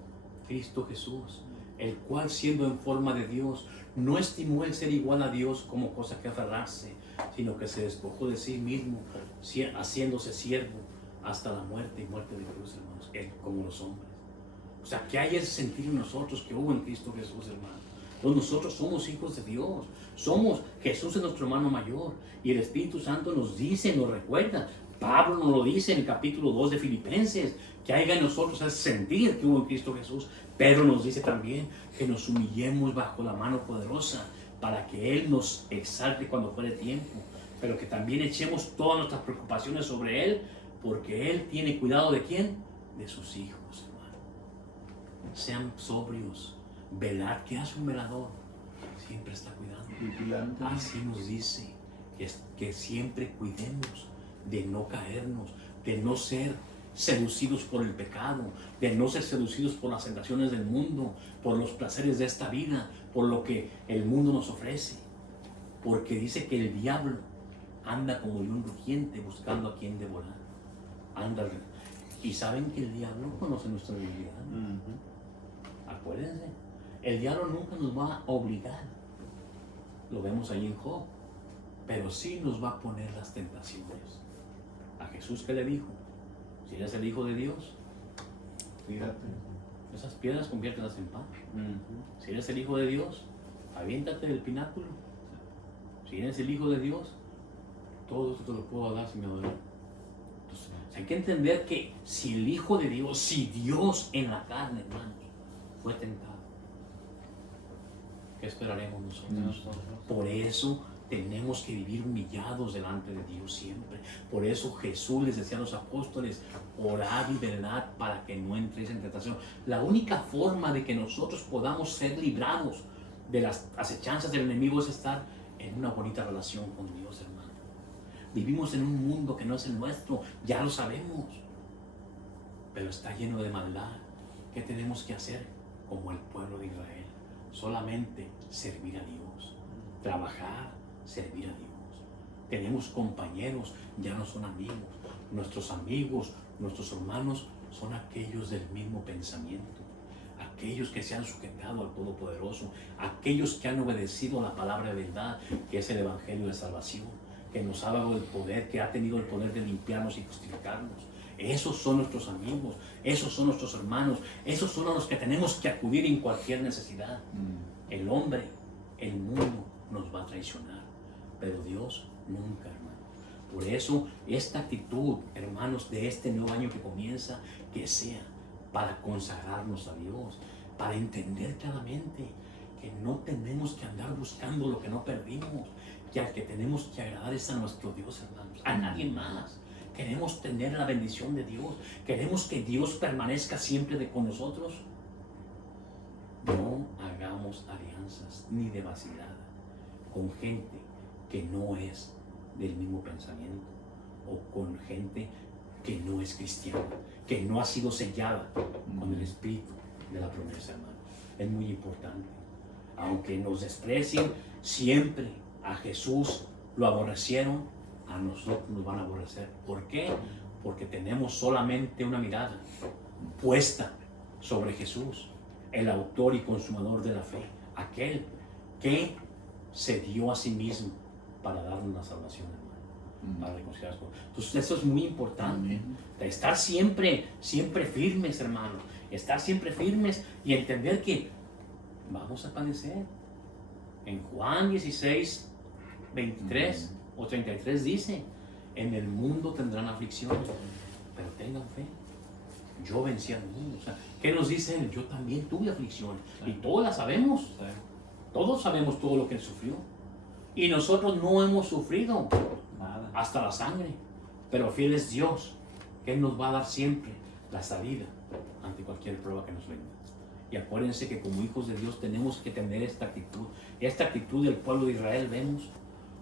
Cristo Jesús, el cual siendo en forma de Dios, no estimó el ser igual a Dios como cosa que aferrarse, sino que se despojó de sí mismo, haciéndose siervo hasta la muerte y muerte de cruz, hermanos, Él como los hombres. O sea, que hay ese sentir en nosotros que hubo en Cristo Jesús, hermano. Entonces nosotros somos hijos de Dios, Jesús es nuestro hermano mayor, y el Espíritu Santo nos dice, nos recuerda. Pablo nos lo dice en el capítulo 2 de Filipenses, que haya en nosotros ese sentir que hubo en Cristo Jesús. Pedro nos dice también que nos humillemos bajo la mano poderosa para que Él nos exalte cuando fuere tiempo, pero que también echemos todas nuestras preocupaciones sobre Él, porque Él tiene cuidado ¿de quién? De sus hijos, hermano. Sean sobrios, velad. ¿Qué hace un velador? Siempre está cuidando. Vigilante. Así nos dice que siempre cuidemos de no caernos, de no ser seducidos por el pecado, de no ser seducidos por las tentaciones del mundo, por los placeres de esta vida, por lo que el mundo nos ofrece. Porque dice que el diablo anda como león rugiente buscando a quien devorar. Anda. Y saben que el diablo conoce nuestra debilidad. Acuérdense, el diablo nunca nos va a obligar. Lo vemos ahí en Job. Pero sí nos va a poner las tentaciones. A Jesús, ¿qué le dijo? Si eres el Hijo de Dios, Fíjate. esas piedras conviértelas en pan. Si eres el Hijo de Dios, aviéntate del pináculo. Si eres el Hijo de Dios, todo esto te lo puedo dar si me adoras. Entonces, hay que entender que si el Hijo de Dios, si Dios en la carne, hermanos, fue tentado, ¿qué esperaremos nosotros? Por eso tenemos que vivir humillados delante de Dios siempre. Por eso Jesús les decía a los apóstoles, orad y velad para que no entréis en tentación. La única forma de que nosotros podamos ser librados de las acechanzas del enemigo es estar en una bonita relación con Dios, hermano. Vivimos en un mundo que no es el nuestro, ya lo sabemos, pero está lleno de maldad. ¿Qué tenemos que hacer? Como el pueblo de Israel, solamente servir a Dios, trabajar, servir a Dios. Tenemos compañeros, ya no son amigos. Nuestros amigos, nuestros hermanos son aquellos del mismo pensamiento, aquellos que se han sujetado al Todopoderoso, aquellos que han obedecido a la palabra de verdad, que es el Evangelio de salvación, que nos ha dado el poder, que ha tenido el poder de limpiarnos y justificarnos. Esos son nuestros amigos, esos son nuestros hermanos, esos son a los que tenemos que acudir en cualquier necesidad. El hombre, el mundo nos va a traicionar, pero Dios nunca, hermano. Por eso, esta actitud, hermanos, de este nuevo año que comienza, que sea para consagrarnos a Dios, para entender claramente que no tenemos que andar buscando lo que no perdimos, que al que tenemos que agradar es a nuestro Dios, hermanos, a nadie más. Queremos tener la bendición de Dios, queremos que Dios permanezca siempre con nosotros. No hagamos alianzas ni de vacilada con gente que no es del mismo pensamiento o con gente que no es cristiana, que no ha sido sellada con el espíritu de la promesa, hermano. Es muy importante. Aunque nos desprecien, siempre a Jesús lo aborrecieron, a nosotros nos van a aborrecer. ¿Por qué? Porque tenemos solamente una mirada puesta sobre Jesús, el autor y consumador de la fe, aquel que se dio a sí mismo para darnos la salvación, hermano, para reconciliarnos con Dios. Entonces eso es muy importante, de estar siempre firmes, hermano, estar siempre firmes y entender que vamos a padecer. En Juan 16, 23 o 33 dice, en el mundo tendrán aflicción, pero tengan fe. Yo vencí al mundo. O sea, ¿qué nos dice él? Yo también tuve aflicción. Y todos la sabemos. Sí. Todos sabemos todo lo que él sufrió. Y nosotros no hemos sufrido Nada. hasta la sangre. Pero fiel es Dios, que Él nos va a dar siempre la salida ante cualquier prueba que nos venga. Y acuérdense que como hijos de Dios tenemos que tener esta actitud. Esta actitud del pueblo de Israel vemos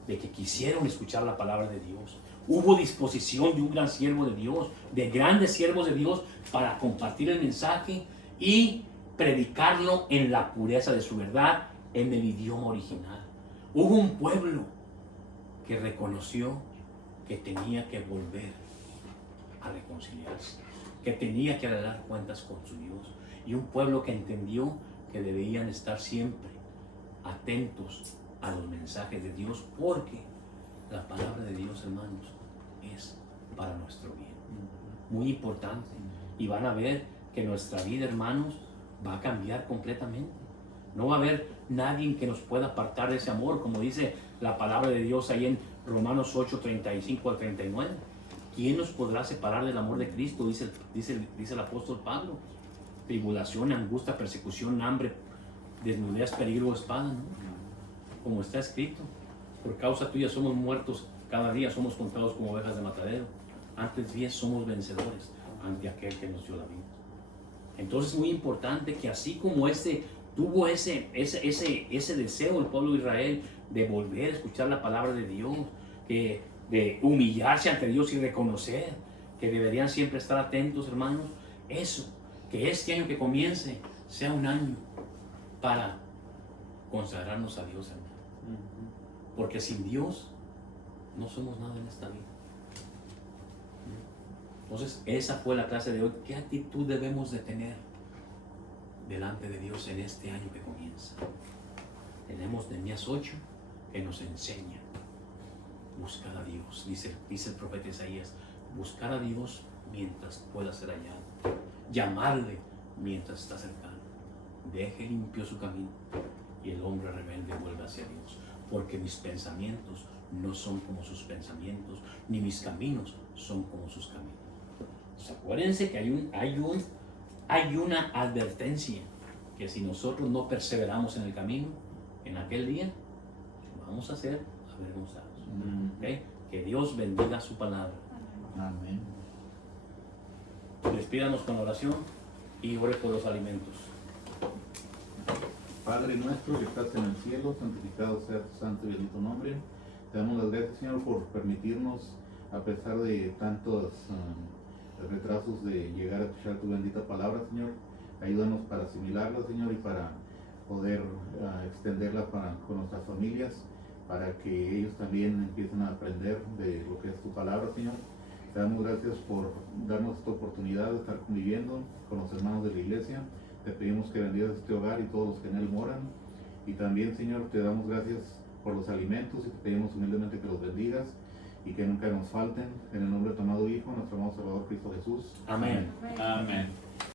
de que quisieron escuchar la palabra de Dios. Hubo disposición de un gran siervo de Dios, de grandes siervos de Dios, para compartir el mensaje y predicarlo en la pureza de su verdad, en el idioma original. Hubo un pueblo que reconoció que tenía que volver a reconciliarse, que tenía que dar cuentas con su Dios, y un pueblo que entendió que debían estar siempre atentos a los mensajes de Dios, porque la palabra de Dios, hermanos, es para nuestro bien. Muy importante. Y van a ver que nuestra vida, hermanos, va a cambiar completamente. No va a haber nadie que nos pueda apartar de ese amor, como dice la palabra de Dios ahí en Romanos 8, 35 al 39. ¿Quién nos podrá separar del amor de Cristo? Dice el apóstol Pablo. Tribulación, angustia, persecución, hambre, desnudez, peligro, espada, ¿no? Como está escrito, por causa tuya somos muertos, cada día somos contados como ovejas de matadero. Antes bien somos vencedores ante aquel que nos dio la vida. Entonces es muy importante que así como tuvo ese deseo el pueblo de Israel de volver a escuchar la palabra de Dios, de humillarse ante Dios y reconocer que deberían siempre estar atentos, hermanos, eso, que este año que comience sea un año para consagrarnos a Dios, hermano. Porque sin Dios no somos nada en esta vida. Entonces esa fue la clase de hoy. ¿Qué actitud debemos de tener delante de Dios en este año que comienza? Tenemos Nehemías 8 que nos enseña buscar a Dios. Dice el profeta Isaías, buscar a Dios mientras pueda ser hallado, llamarle mientras está cercano. Deje limpio su camino y el hombre rebelde vuelve hacia Dios, porque mis pensamientos no son como sus pensamientos, ni mis caminos son como sus caminos. Pues acuérdense que hay una advertencia, que si nosotros no perseveramos en el camino, en aquel día, vamos a ser avergonzados. ¿Okay? Que Dios bendiga su palabra. Amén. Despídanos con oración y ore por los alimentos. Padre nuestro que estás en el cielo, santificado sea tu santo y bendito nombre. Te damos las gracias, Señor, por permitirnos, a pesar de tantos retrasos, de llegar a escuchar tu bendita palabra, Señor. Ayúdanos para asimilarla, Señor, y para poder extenderla con nuestras familias, para que ellos también empiecen a aprender de lo que es tu palabra, Señor. Te damos gracias por darnos esta oportunidad de estar conviviendo con los hermanos de la iglesia. Te pedimos que bendigas este hogar y todos los que en él moran. Y también, Señor, te damos gracias por los alimentos y te pedimos humildemente que los bendigas y que nunca nos falten. En el nombre de tu amado Hijo, nuestro amado Salvador Cristo Jesús. Amén. Amén.